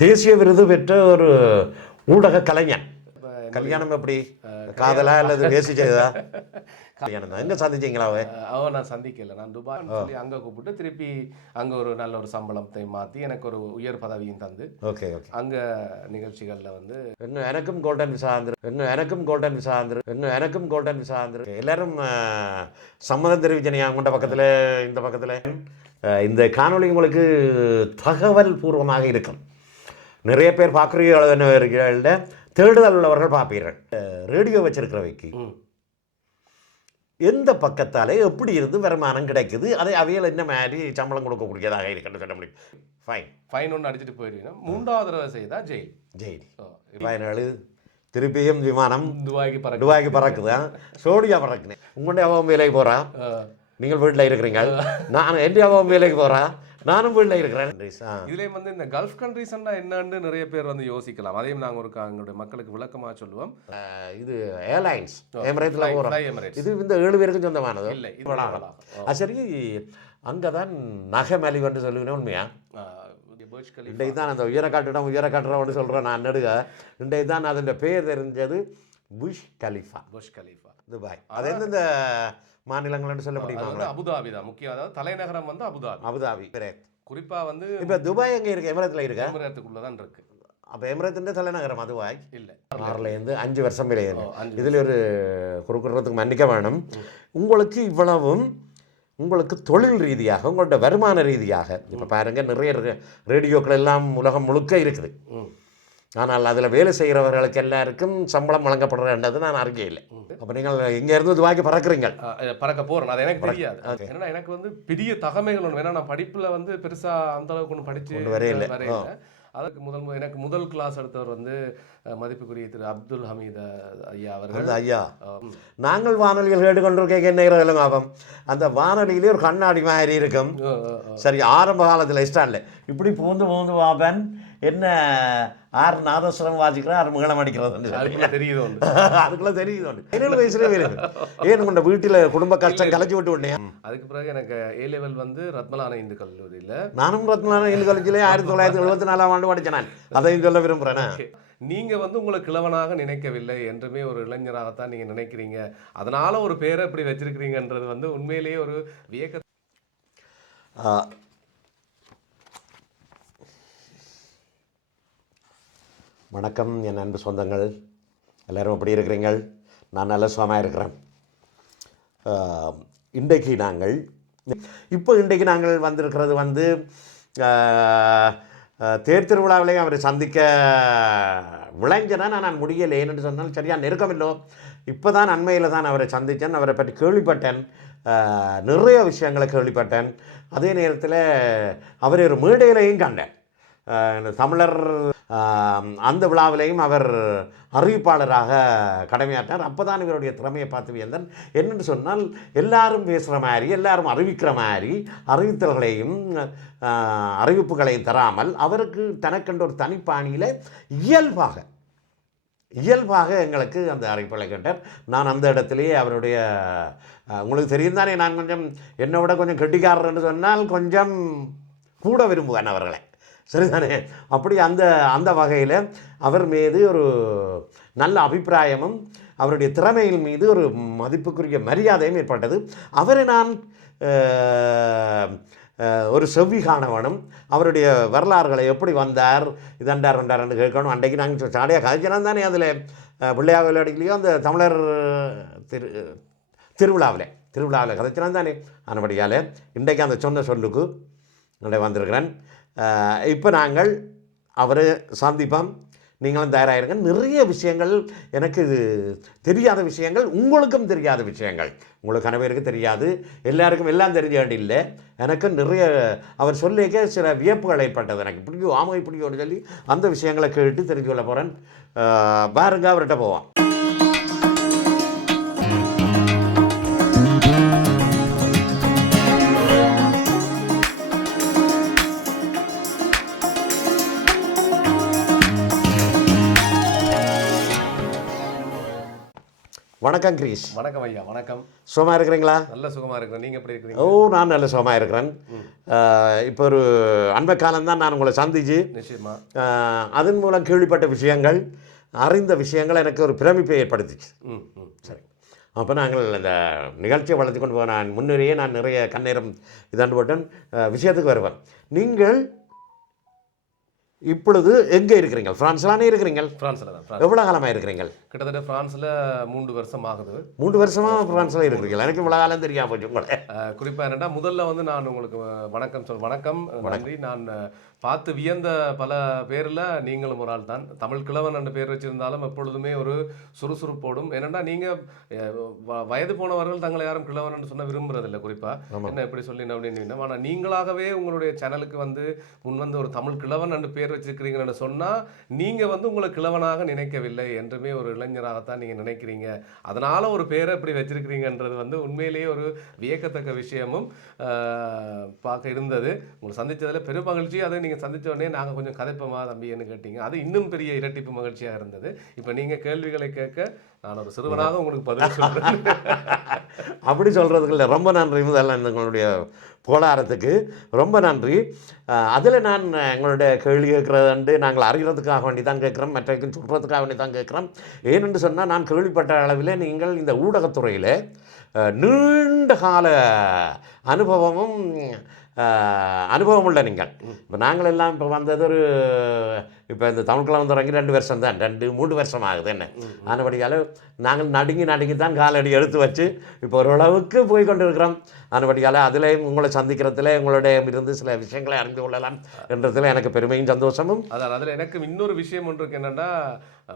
தேசிய விருது பெற்ற ஒரு ஊடக கலைஞன். கல்யாணம் எப்படி, காதலா அல்லது பேசி செய்தா? கல்யாணம் தான். எங்க சந்திச்சீங்களா? அவன் நான் சந்திக்கல. நான் துபாய் சொல்லி அங்கே கூப்பிட்டு திருப்பி அங்கே ஒரு நல்ல ஒரு சம்பளத்தை மாற்றி எனக்கு ஒரு உயர் பதவியும் தந்து ஓகே ஓகே அங்கே நிகழ்ச்சிகளில் வந்து எனக்கும் கோல்டன் விசா எனக்கும் கோல்டன் விசா எனக்கும் கோல்டன் விசா எல்லாரும் சம்மதம் தெரிவிச்சனையா உங்கள்கிட்ட பக்கத்தில் இந்த பக்கத்தில். இந்த காணொளி உங்களுக்கு தகவல் பூர்வமாக இருக்கும். நிறைய பேர் பார்க்குறீர்கள தேடுதல் உள்ளவர்கள் பார்ப்பீர்கள். ரேடியோ வச்சிருக்கிறவைக்கு எந்த பக்கத்தாலே எப்படி இருந்து வருமானம் கிடைக்குது, அதை அவையில் என்ன மாதிரி சம்பளம் கொடுக்கக்கூடியதாக இருக்குன்னு சொல்ல முடியும். ஃபைன் ஒன்று அடிச்சுட்டு போயிடுவீங்கன்னா 3வது தடவை செய்தால் ஜெயில். ஃபைனல் திருப்பியும் விமானம் துபாய்க்கு பறக்குதா? சோடியா பறக்குனேன். உங்களுடைய அவன் வேலைக்கு போகிறா, நீங்கள் வீட்டில் இருக்கிறீங்க. நான் என் அவன் வேலைக்கு போகிறா, நானும் வீட்டில் இருக்கிறேன். இதுலேயும் வந்து இந்த கல்ஃப் கண்ட்ரிஸ்ன்னா என்னன்னு நிறைய பேர் வந்து யோசிக்கலாம். அதையும் நாங்கள் ஒரு எங்களுடைய மக்களுக்கு விளக்கமாக சொல்லுவோம். இது ஏர்லைன்ஸ் எமிரேட்ஸில் போகிறோம். இது இந்த 7 பேருக்கும் சொந்தமானது இல்லை. இது சரி, அங்கே தான் நகை மலிவன்று சொல்லுவேன். உண்மையா? இன்றைக்கு தான் அந்த உயர காட்டுறோம்னு சொல்கிறேன் நான். நடுக இன்றைக்கு தான் அதன் பேர் தெரிஞ்சது புஷ் கலிஃபா. துபாய் அது எந்தெந்த மாநிலங்கள்னு சொல்ல முடியுமா? அபுதாபி தான் முக்கியம். அதாவது தலைநகரம் வந்து அபுதாபி. குறிப்பாக வந்து இப்போ துபாய் எங்கே இருக்குது? எமிரேத்தில் இருக்கு. எமிரேத்துக்குள்ளே தான் இருக்குது. அப்போ எமிரேத்தின் தலைநகரம் அதுவாய் இல்லை. 6லேருந்து 5 வருஷம் விளையாது. இதில் ஒரு குறுக்குறதுக்கு மன்னிக்க வேணும். உங்களுக்கு இவ்வளவும் உங்களுக்கு தொழில் ரீதியாக உங்களோட வருமான ரீதியாக இப்போ பாருங்கள், நிறைய ரேடியோக்கள் எல்லாம் உலகம் முழுக்க இருக்குது. ஆனால் அதில் வேலை செய்கிறவர்களுக்கு எல்லாருக்கும் சம்பளம் வழங்கப்படுறதுன்றது நான் அறிக்கையில். அப்போ நீங்கள் இங்கேருந்து துபாய்க்கு பறக்க போகிறேன். அது எனக்கு தெரியாது. ஏன்னா எனக்கு வந்து பெரிய தகமைகள் ஒன்று வேணா. நான் படிப்பில் வந்து பெருசாக அந்த அளவுக்கு ஒன்று படித்து வரையில. அதுக்கு எனக்கு முதல் கிளாஸ் எடுத்தவர் வந்து மதிப்புக்குரிய திரு அப்துல் ஹமீத் ஐயா அவர்கள். ஐயா, நாங்கள் வானொலிகள் கேட்டுக்கொண்டிருக்க என்ன இரவு ஆகும். அந்த வானொலியிலே ஒரு கண்ணாடி மாதிரி இருக்கும். சரி, ஆரம்ப காலத்தில் இஷ்டம் இப்படி பூந்து வாபன் என்ன ஆறு நாதஸ்வரம் வாசிக்கிறேன், 6 முகலம் அடிக்கிறது தெரியுது. அதுக்குள்ள தெரியுது. 17 வயசுல வருது. ஏன் உண்ட வீட்டில் குடும்ப கஷ்டம் கலைச்சி விட்டு விட்டேன். அதுக்கு பிறகு எனக்கு A level வந்து ரத்மலான இந்து கல்லூரியில். நானும் ரத்மலான இந்து கல்லூரியிலே 1974ஆம் ஆண்டு படித்தேன். நான் அதையும் சொல்ல விரும்புகிறேன். நீங்கள் வந்து உங்களை கிழவனாக நினைக்கவில்லை, என்றுமே ஒரு இளைஞராகத்தான் நீங்கள் நினைக்கிறீங்க. அதனால ஒரு பேரை இப்படி வச்சிருக்கிறீங்கன்றது வந்து உண்மையிலேயே ஒரு வியக்க. வணக்கம் என் அன்பு சொந்தங்கள், எல்லோரும் எப்படி இருக்கிறீங்கள்? நான் நல்ல சுகமாக இருக்கிறேன். இன்றைக்கு நாங்கள் வந்திருக்கிறது வந்து தேர் திருவிழாவிலேயே அவரை சந்திக்க விளைஞ்சனா நான் முடியலை. ஏன்னு சொன்னால் சரியாக நெருக்கமில்லோ. இப்போ தான் அண்மையில் தான் அவரை சந்தித்தேன். அவரை பற்றி கேள்விப்பட்டேன், நிறைய விஷயங்களை கேள்விப்பட்டேன். அதே நேரத்தில் அவரை ஒரு மேடையிலையும் கண்டேன். தமிழர் அந்த விழாவிலையும் அவர் அறிவிப்பாளராக கடமையாற்றார். அப்போ தான் இவருடைய திறமையை பார்த்து வியந்தன். என்னென்னு சொன்னால், எல்லாரும் பேசுகிற மாதிரி, எல்லாரும் அறிவிக்கிற மாதிரி அறிவித்தல்களையும் அறிவிப்புகளையும் தராமல் அவருக்கு தனக்கென்ற ஒரு தனிப்பாணியில் இயல்பாக எங்களுக்கு அந்த அறிவிப்புகளை கேட்டார். நான் அந்த இடத்துலையே அவருடைய, உங்களுக்கு தெரியும் தானே, நான் கொஞ்சம் என்னை விட கொஞ்சம் கெட்டிக்காரர்னு சொன்னால் கொஞ்சம் கூட விரும்புவேன் அவர்களை. சரிதானே? அப்படி அந்த வகையில் அவர் மீது ஒரு நல்ல அபிப்பிராயமும் அவருடைய திறமையின் மீது ஒரு மதிப்புக்குரிய மரியாதையும் ஏற்பட்டது. அவரை நான் ஒரு செவ்வி காண வேணும். அவருடைய வரலாறுகளை எப்படி வந்தார், இதண்டார் என்று கேட்கணும். அன்றைக்கு நாங்கள் சாடியாக கதைச்சினா தானே அதில் பிள்ளையாக விளையாடிக்கலையோ அந்த தமிழர் திருவிழாவில் கதைச்சினா தானே. ஆனபடியால் இன்றைக்கு அந்த சொன்ன சொல்லுக்கு நான் வந்திருக்கிறேன். இப்போ நாங்கள் அவரை சந்திப்போம். நீங்களும் தயாராகிருங்க. நிறைய விஷயங்கள், எனக்கு தெரியாத விஷயங்கள், உங்களுக்கும் தெரியாத விஷயங்கள். உங்களுக்கு கனவேருக்கு தெரியாது, எல்லாருக்கும் எல்லாம் தெரிஞ்ச வேண்டிய இல்லை. எனக்கு நிறைய அவர் சொல்லிக்க சில வியப்புகள் ஏற்பட்டது. எனக்கு இப்படியோ இப்படியோன்னு சொல்லி அந்த விஷயங்களை கேட்டு தெரிஞ்சு கொள்ள போகிறேன். பாருங்க, அவர்கிட்ட போவோம். வணக்கம் கிரீஷ். வணக்கம் ஐயா. வணக்கம். சுகமாக இருக்கிறீங்களா? நல்ல சுகமாக இருக்கிறேன். நீங்கள் எப்படி ஓ, இருக்கிறீங்க? நான் நல்ல சுகமாக இருக்கிறேன். இப்போ ஒரு அண்மை காலம்தான் நான் உங்களை சந்திச்சு நிச்சயமா அதன் மூலம் கேள்விப்பட்ட விஷயங்கள், அறிந்த விஷயங்கள் எனக்கு ஒரு பிரமிப்பை ஏற்படுத்திச்சு. சரி, அப்போ நாங்கள் இந்த நிகழ்ச்சியை வளர்த்து கொண்டு போக நான் முன்னரே நான் நிறைய கண்ணேரம் இதாண்டு போட்டேன். விஷயத்துக்கு வருவேன். நீங்கள் இப்பொழுது எங்கே இருக்கிறீங்க? பிரான்ஸ்லானே இருக்கிறீங்க? பிரான்ஸில் தான். எவ்வளோ காலமாக இருக்கிறீங்க? கிட்டத்தட்ட பிரான்ஸில் 3 வருஷம் ஆகுது. 3 வருஷமாக பிரான்ஸில் இருக்கிறீங்க. எனக்கு இவ்வளோ காலம் தெரியாம போச்சு உங்களை. குறிப்பாக என்னென்னா, முதல்ல வந்து நான் உங்களுக்கு வணக்கம் நன்றி. நான் பார்த்து வியந்த பல பேரில் நீங்களும் ஒரு ஆள் தான். தமிழ் கிழவன் என்ற பேர் வச்சிருந்தாலும் எப்பொழுதுமே ஒரு சுறுசுறுப்போடும். என்னென்னா, நீங்கள் வயது போனவர்கள் தங்களை யாரும் கிழவன் என்று சொன்ன விரும்புறதில்லை. குறிப்பாக என்ன எப்படி சொல்லி அப்படின்னு, ஆனால் நீங்களாகவே உங்களுடைய சேனலுக்கு வந்து முன் வந்து ஒரு தமிழ் கிழவன் என்று பேர் வச்சிருக்கிறீங்கன்னு சொன்னால், நீங்கள் வந்து உங்களை கிழவனாக நினைக்கவில்லை, என்றுமே ஒரு இளைஞராகத்தான் நீங்கள் நினைக்கிறீங்க. அதனால் ஒரு பேரை இப்படி வச்சிருக்கிறீங்கன்றது வந்து உண்மையிலேயே ஒரு வியக்கத்தக்க விஷயமும் பார்க்க இருந்தது. உங்களை சந்தித்ததில் பெரும் மகிழ்ச்சி. அதை நீங்கள் சந்தித்த உடனே நாங்கள் கொஞ்சம் கதைப்போமா தம்பின்னு கேட்டீங்க. அது இன்னும் பெரிய இரட்டிப்பு மகிழ்ச்சியாக இருந்தது. இப்போ நீங்கள் கேள்விகளை கேட்க நான் ஒரு சிறுவனாக உங்களுக்கு பதில் சொல்கிறேன். அப்படி சொல்கிறதுக்கு இல்லை, ரொம்ப நன்றி. முதல்ல எங்களுடைய போலாரத்துக்கு ரொம்ப நன்றி. அதில் நான் எங்களுடைய கேள்வி கேட்குறதுண்டு நாங்கள் அறிகிறதுக்காக வேண்டி தான் கேட்குறோம், மற்றவர்களுக்கு சொல்கிறதுக்காக வேண்டி தான் கேட்குறோம். ஏனென்று சொன்னால், நான் கேள்விப்பட்ட அளவில் நீங்கள் இந்த ஊடகத்துறையில் நீண்ட கால அனுபவம் உள்ள நீங்கள். இப்போ நாங்கள் எல்லாம் இப்போ வந்தது இப்போ இந்த தமிழ்கிழமை தொடங்கி 2 வருஷம் தான், 2-3 வருஷம் ஆகுது என்ன. ஆனபடியால் நாங்கள் நடுங்கி தான் காலடி எடுத்து வச்சு இப்போ ஓரளவுக்கு போய் கொண்டு இருக்கிறோம். ஆனபடியால் அதில் உங்களை சந்திக்கிறதுல உங்களுடைய இருந்து சில விஷயங்களை அறிந்து கொள்ளலாம் என்றதில் எனக்கு பெருமையும் சந்தோஷமும். அதான் அதில் எனக்கு இன்னொரு விஷயம் ஒன்று இருக்கு. என்னென்னா,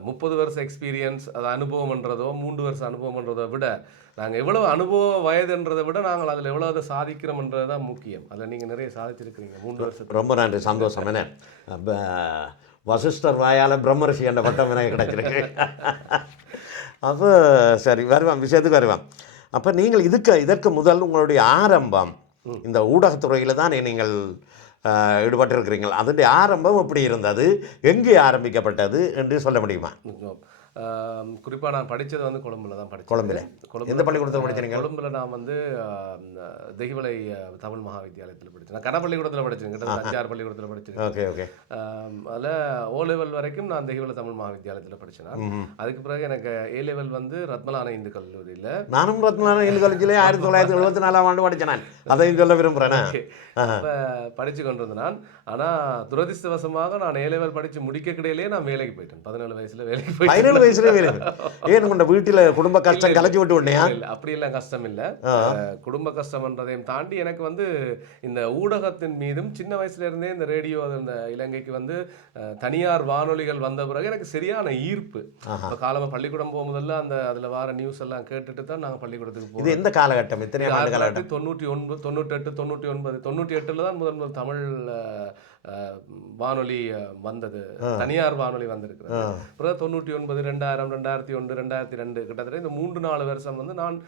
30 வருஷ எக்ஸ்பீரியன்ஸ், அது அனுபவம்ன்றதோ 3 வருஷம் அனுபவம்ன்றதை விட, நாங்கள் எவ்வளவு அனுபவ வயதுன்றதை விட நாங்கள் அதில் எவ்வளோ அதை சாதிக்கிறோம்ன்றது தான் முக்கியம். அதில் நீங்கள் நிறைய சாதிச்சிருக்கிறீங்க 3 வருஷத்துக்கு. ரொம்ப நன்றி, சந்தோஷம். என்ன வசிஷ்டர் வாயால் பிரம்மரிஷி என்ற பட்டம் எனக்கு கிடைச்சிருக்கு. அப்போ சரி, வருவான் விஷயத்துக்கு வருவான். அப்போ நீங்கள் இதற்கு முதல் உங்களுடைய ஆரம்பம் இந்த ஊடகத்துறையில் தான் நீங்கள் ஈடுபட்டிருக்கிறீர்கள். அதனுடைய ஆரம்பம் எப்படி இருந்தது, எங்கே ஆரம்பிக்கப்பட்டது என்று சொல்ல முடியுமா? குறிப்பாக நான் படித்தது வந்து கொழும்புல தான் படித்தேன். கொழும்புல எந்த பள்ளிக்கூடத்தில் படிச்சீங்க? கொழும்புல நான் வந்து தெஹிவலை தமிழ் மகாவித்தியாலயத்தில் படித்தேன். நான் கடப்பள்ளிக்கூடத்தில் படித்தேன். கிட்டத்தட்ட 5-6 பள்ளிக்கூடத்தில் படித்தேன். Okay okay. அதில் O லெவல் வரைக்கும் நான் தெஹிவலை தமிழ் மகாவித்தியாலயத்தில் படித்தேன். அதுக்கு பிறகு எனக்கு A லெவல் வந்து ரத்மலான இந்து கல்லூரியில். நானும் ரத்மலான இந்து கல்லூரியில் 1974ஆம் ஆண்டு படித்தேன். நான் அதையும் சொல்ல விரும்புகிறேன். அப்போ படித்து கொண்டிருந்தேன் நான். ஆனால் துரதிர்ஷ்டவசமாக நான் A லெவல் படித்து முடிக்க கிடையிலே நான் வேலைக்கு போயிட்டேன். 17 வயசில் வேலைக்கு போயிட்டேன். 17 வயசுல வேலை? ஏன் உங்க வீட்டில் குடும்ப கஷ்டம் கலைச்சி விட்டு விடனையா? அப்படியெல்லாம் கஷ்டம் இல்லை. குடும்ப கஷ்டம்ன்றதையும் தாண்டி எனக்கு வந்து இந்த ஊடகத்தின் மீதும் சின்ன வயசுல இருந்தே இந்த ரேடியோ, இந்த இலங்கைக்கு வந்து தனியார் வானொலிகள் வந்த பிறகு எனக்கு சரியான ஈர்ப்பு. இப்போ காலமாக பள்ளிக்கூடம் போகும்போதெல்லாம் அதில் வர நியூஸ் எல்லாம் கேட்டுட்டு தான் நாங்கள் பள்ளிக்கூடத்துக்கு போவோம். இது எந்த காலகட்டம்? எத்தனை ஆண்டு காலகட்டம்? 99, 98, 99, 98 தான் முதல் தமிழ் வானொலி வந்தது. தனியார் வானொலி வந்திருக்கிறது. அப்புறம் 99, 2000, 2001, 2002 கிட்டத்தட்ட இந்த 3-4 வருஷம் வந்து நான்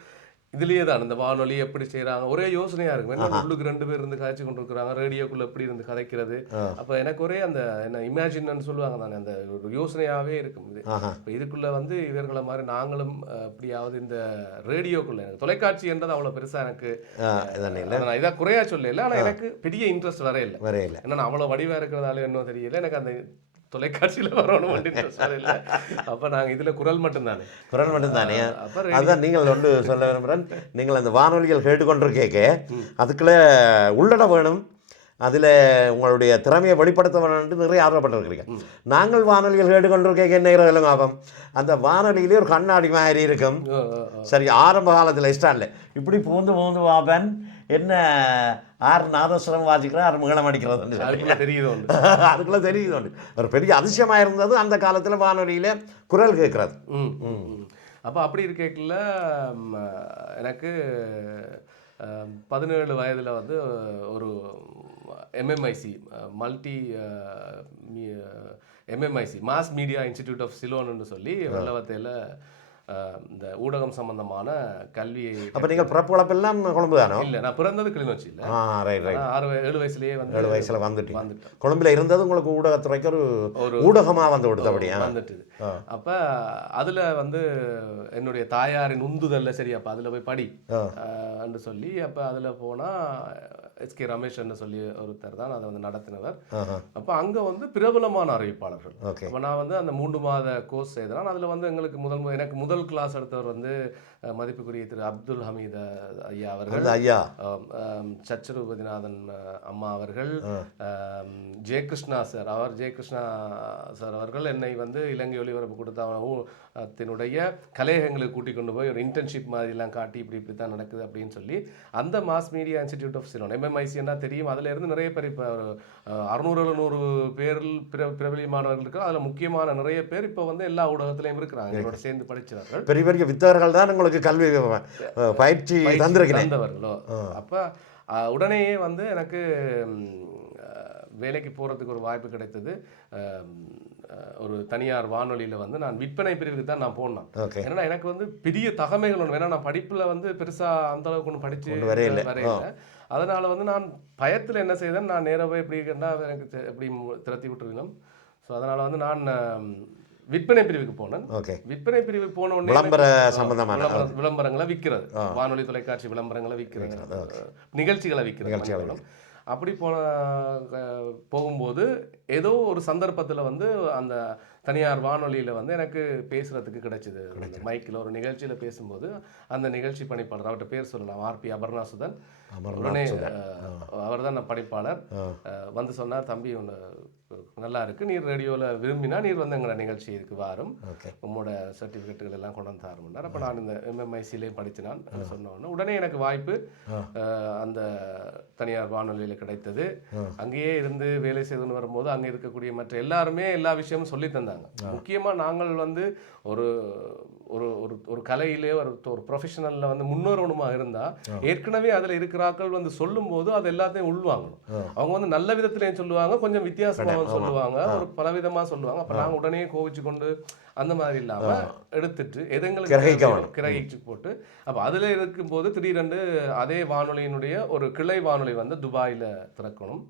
இதுலேயே தான் இந்த வானொலி எப்படி செய்கிறாங்க ஒரே யோசனையாக இருக்கும். என்ன உள்ளுக்கு 2 பேர் இருந்து கதைச்சு கொண்டு இருக்கிறாங்க, ரேடியோக்குள்ளே எப்படி இருந்து கதைக்கிறது. அப்போ எனக்கு ஒரே அந்த என்ன இமேஜின்னு சொல்லுவாங்க தானே, அந்த ஒரு யோசனையாகவே இருக்கும். இது இப்போ இதுக்குள்ளே வந்து இவர்களை மாதிரி நாங்களும் எப்படியாவது இந்த ரேடியோக்குள்ளே, எனக்கு தொலைக்காட்சி என்றது அவ்வளோ பெருசாக எனக்கு நான் இதாக குறையா சொல்லல. ஆனால் எனக்கு பெரிய இன்ட்ரெஸ்ட் வரையில்லை. ஏன்னா நான் அவ்வளோ வடிவாக இருக்கிறதால என்ன தெரியல, எனக்கு அந்த தொலைக்காட்சியில் வரணும் இல்லை. அப்போ நாங்கள் இதில் குரல் மட்டும்தானே. அதுதான் நீங்கள் ஒன்று சொல்ல விரும்புகிறேன். நீங்கள் அந்த வானொலிகள் கேட்டுக்கொண்டிருக்கேக்க அதுக்குள்ள உள்ளட வேணும், அதில் உங்களுடைய திறமையை வெளிப்படுத்த வேணும்னு நிறைய ஆர்வப்பட்டிருக்கிறீங்க. நாங்கள் வானொலிகள் கேட்டுக்கொண்டிருக்கேக்க என்ன இல்லைங்க ஆபம், அந்த வானொலியிலே ஒரு கண்ணாடி மாதிரி இருக்கும். சரி, ஆரம்ப காலத்தில் இஷ்டம் இப்படி பூந்து வாபன் என்ன 6 நாதஸ்வரம் வாசிக்கிறேன், 6 முகலம் அடிக்கிறது அதுக்குள்ள தெரியுது. ஒரு பெரிய அதிசயமாக இருந்தது அந்த காலத்தில் வானொலியில் குரல் கேட்குறது. அப்போ அப்படி இருக்கல எனக்கு 17 வயதில் வந்து ஒரு MMIC MMIC mass media institute of சிலோன்னு சொல்லி வெள்ளவத்தையில் இந்த ஊடகம் சம்பந்தமான கல்வியை. அப்போ நீங்கள் பிறப்பு வளர்ப்பெல்லாம் கொழும்பு தானோ? இல்லை, நான் பிறந்தது கிளிநொச்சி இல்லை. Right right. 7 வயசுலேயே வந்து 7 வயசில் வந்துட்டேன். கொழும்புல இருந்தது உங்களுக்கு ஊடகத்துறைக்கு ஒரு ஊடகமாக வந்து விடுத்தபடியா வந்துட்டுது. அப்போ அதில் வந்து என்னுடைய தாயாரின் உந்துதல்ல சரி அப்போ அதில் போய் படி என்று சொல்லி அப்போ அதில் போனால் எஸ்கே ரமேஷ் என்று சொல்லி ஒருத்தர் தான் அதை வந்து நடத்தினவர். அப்போ அங்கே வந்து பிரபலமான அறிவிப்பாளர்கள். அப்போ நான் வந்து அந்த 3 மாத கோர்ஸ் செய்தேன். அதில் வந்து எனக்கு முதல் கிளாஸ் எடுத்தவர் வந்து மதிப்புக்குரிய திரு அப்துல் ஹமீத் ஐயா அவர்கள், சச்சரூபதிநாதன் அம்மா அவர்கள், ஜெயகிருஷ்ணா சார் அவர்கள் என்னை வந்து இலங்கை ஒளிபரப்பு கொடுத்தவனுடைய கலையகங்களுக்கு கூட்டிக் கொண்டு போய் ஒரு இன்டர்ன்ஷிப் மாதிரிலாம் காட்டி இப்படி தான் நடக்குது அப்படின்னு சொல்லி அந்த mass media institute of Ceylon MMICன்னா தெரியும். அதில் இருந்து நிறைய பேர் இப்போ 600-700 பேரில் பிரபலியமானவர்கள் இருக்கிறார். அதில் முக்கியமான நிறைய பேர் இப்போ வந்து எல்லா ஊடகத்திலையும் இருக்கிறாங்க. என்னோட சேர்ந்து படித்தவர்கள், பெரிய பெரிய வித்தவர்கள் தான் உங்களுக்கு கல்வி பயிற்சி தந்தவர்களோ. அப்போ உடனேயே வந்து எனக்கு வேலைக்கு போகிறதுக்கு ஒரு வாய்ப்பு கிடைத்தது. ஒரு தனியார் வானொலியில் வந்து நான் விற்பனை பிரிவுக்கு தான் நான் போனேன். ஏன்னா எனக்கு வந்து பெரிய தகமைகள் ஒன்று வேணா, நான் படிப்பில் வந்து பெருசாக அந்த அளவுக்கு ஒன்று படித்து வரையில. அதனால் வந்து நான் பயத்தில் என்ன செய்தேன், நான் நேராக எப்படி கேட்டால் எனக்கு எப்படி திரட்டி விட்டுருக்கணும். ஸோ அதனால் வந்து நான் விற்பனை பிரிவுக்கு போனேன். விற்பனை பிரிவுக்கு போன உடனே விளம்பரங்களை விற்கிறது, வானொலி தொலைக்காட்சி விளம்பரங்களை விற்கிறது, நிகழ்ச்சிகளை விற்கிறது. அப்படி போகும்போது ஏதோ ஒரு சந்தர்ப்பத்தில் வந்து அந்த தனியார் வானொலியில் வந்து எனக்கு பேசுகிறதுக்கு கிடைச்சிது. மைக்கில் ஒரு நிகழ்ச்சியில் பேசும்போது அந்த நிகழ்ச்சி பணிப்பாளர், அவர்கிட்ட பேர் சொல்லலாம், RP அபர்ணாசுதன். உடனே அவர் தான் நான் பணிப்பாளர். வந்து சொன்னார், தம்பி ஒன்று நல்லா இருக்குது, நீர் ரேடியோவில் விரும்பினா நீர் வந்து எங்களோட நிகழ்ச்சி இருக்கு வாரும், உங்களோட சர்டிஃபிகேட்டுகள் எல்லாம் கொண்டு வந்து தரமுன்னார். அப்போ நான் இந்த MMICலேயும் படித்தினான் சொன்னோன்னே உடனே எனக்கு வாய்ப்பு அந்த தனியார் வானொலியில் கிடைத்தது. அங்கேயே இருந்து வேலை செய்துன்னு வரும்போது அங்கே இருக்கக்கூடிய மற்ற எல்லாருமே எல்லா விஷயமும் சொல்லி தந்தாங்க. முக்கியமாக நாங்கள் வந்து ஒரு ஒரு ஒரு கலையிலே ஒரு ப்ரொஃபஷனலில் வந்து முன்னோரணுமாக இருந்தால் ஏற்கனவே அதில் இருக்கிறாக்கள் வந்து சொல்லும் போது அது எல்லாத்தையும் உள்வாங்கணும். அவங்க வந்து நல்ல விதத்துலேயும் சொல்லுவாங்க, கொஞ்சம் வித்தியாசமாக சொல்லுவாங்க, ஒரு பலவிதமாக சொல்லுவாங்க. அப்போ நாங்கள் உடனே கோவிச்சு கொண்டு அந்த மாதிரி இல்லாமல் எடுத்துட்டு எதங்களுக்கு கிரகிச்சு போட்டு அப்போ அதில் இருக்கும்போது திடீரென்று அதே வானொலியினுடைய ஒரு கிளை வானொலி வந்து துபாயில் திறக்கணும்.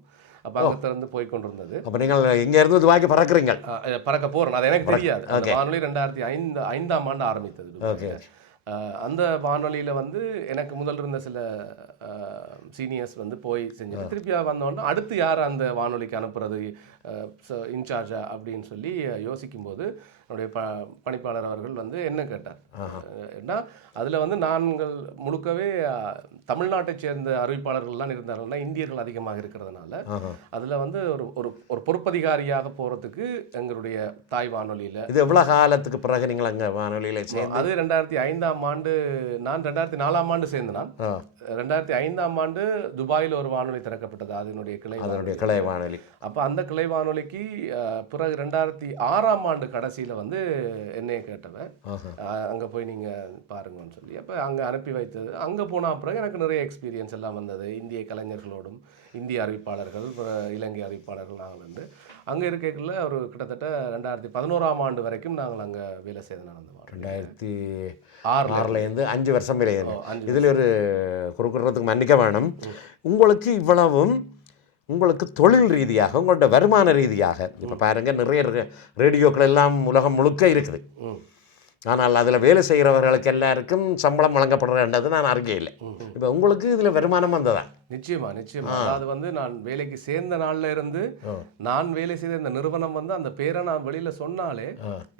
அப்போ அங்கே திறந்து போய் கொண்டிருந்தது. அப்போ நீங்கள் இங்கே இருந்து துபாய்க்கு பறக்க போகிறேன், அது எனக்கு தெரியாது. அந்த வானொலி 2005ஆம் ஆண்டு ஆரம்பித்தது. அந்த வானொலியில் வந்து எனக்கு முதல் இருந்த சில சீனியர்ஸ் வந்து போய் செஞ்சுட்டு திருப்பியா வந்தோன்னா அடுத்து யார் அந்த வானொலிக்கு அனுப்புறது இன்சார்ஜா அப்படின்னு சொல்லி யோசிக்கும்போது என்னுடைய பணிப்பாளர் அவர்கள் வந்து என்ன கேட்டார். ஏன்னா அதில் வந்து நாங்கள் முழுக்கவே தமிழ்நாட்டை சேர்ந்த அறிவிப்பாளர்கள்லாம் இருந்தாங்கன்னா இந்தியர்கள் அதிகமாக இருக்கிறதுனால அதில் வந்து ஒரு பொறுப்பதிகாரியாக போகிறதுக்கு எங்களுடைய தாய் வானொலியில். இது எவ்வளோ காலத்துக்கு பிறகு நீங்கள் அங்கே வானொலியில் சேர்ந்து? அது 2005ஆம் ஆண்டு, நான் 2004ஆம் ஆண்டு சேர்ந்து. நான் 2005ஆம் ஆண்டு துபாயில் ஒரு வானொலி திறக்கப்பட்டது, அதனுடைய கிளை வானொலி. அப்போ அந்த கிளை வானொலிக்கு பிறகு 2006ஆம் ஆண்டு கடைசியில் வந்து என்னைய கேட்டவன் அங்கே போய் நீங்கள் பாருங்கன்னு சொல்லி. அப்போ அங்கே அனுப்பி வைத்தது. அங்கே போனால் பிறகு எனக்கு நிறைய எக்ஸ்பீரியன்ஸ் எல்லாம் வந்தது. இந்திய கலைஞர்களோடும் இந்திய அறிவிப்பாளர்கள், இலங்கை அறிவிப்பாளர்கள் நாங்கள் வந்து அங்கே இருக்கக்குள்ள ஒரு கிட்டத்தட்ட 2011ஆம் ஆண்டு வரைக்கும் நாங்கள் அங்கே வேலை செய்து நடந்தோம். 2006லேருந்து 5 வருஷம் வேலை. இதில் ஒரு குறுக்குறதுக்கு மன்னிக்க வேணும். உங்களுக்கு இவ்வளவும் உங்களுக்கு தொழில் ரீதியாக உங்களோட வருமான ரீதியாக இப்போ பாருங்கள், நிறைய ரேடியோக்கள் எல்லாம் உலகம் முழுக்க இருக்குது. ஆனால் அதில் வேலை செய்கிறவர்களுக்கு எல்லாருக்கும் சம்பளம் வழங்கப்படுறன்றது நான் அறிக்கையில். இப்போ உங்களுக்கு இதில் வருமானம் வந்ததா? நிச்சயமா. அதாவது வந்து நான் வேலைக்கு சேர்ந்த நாள்ல இருந்து நான் வேலை செய்த இந்த நிறுவனம் வந்து அந்த பேரை நான் வெளியில சொன்னாலே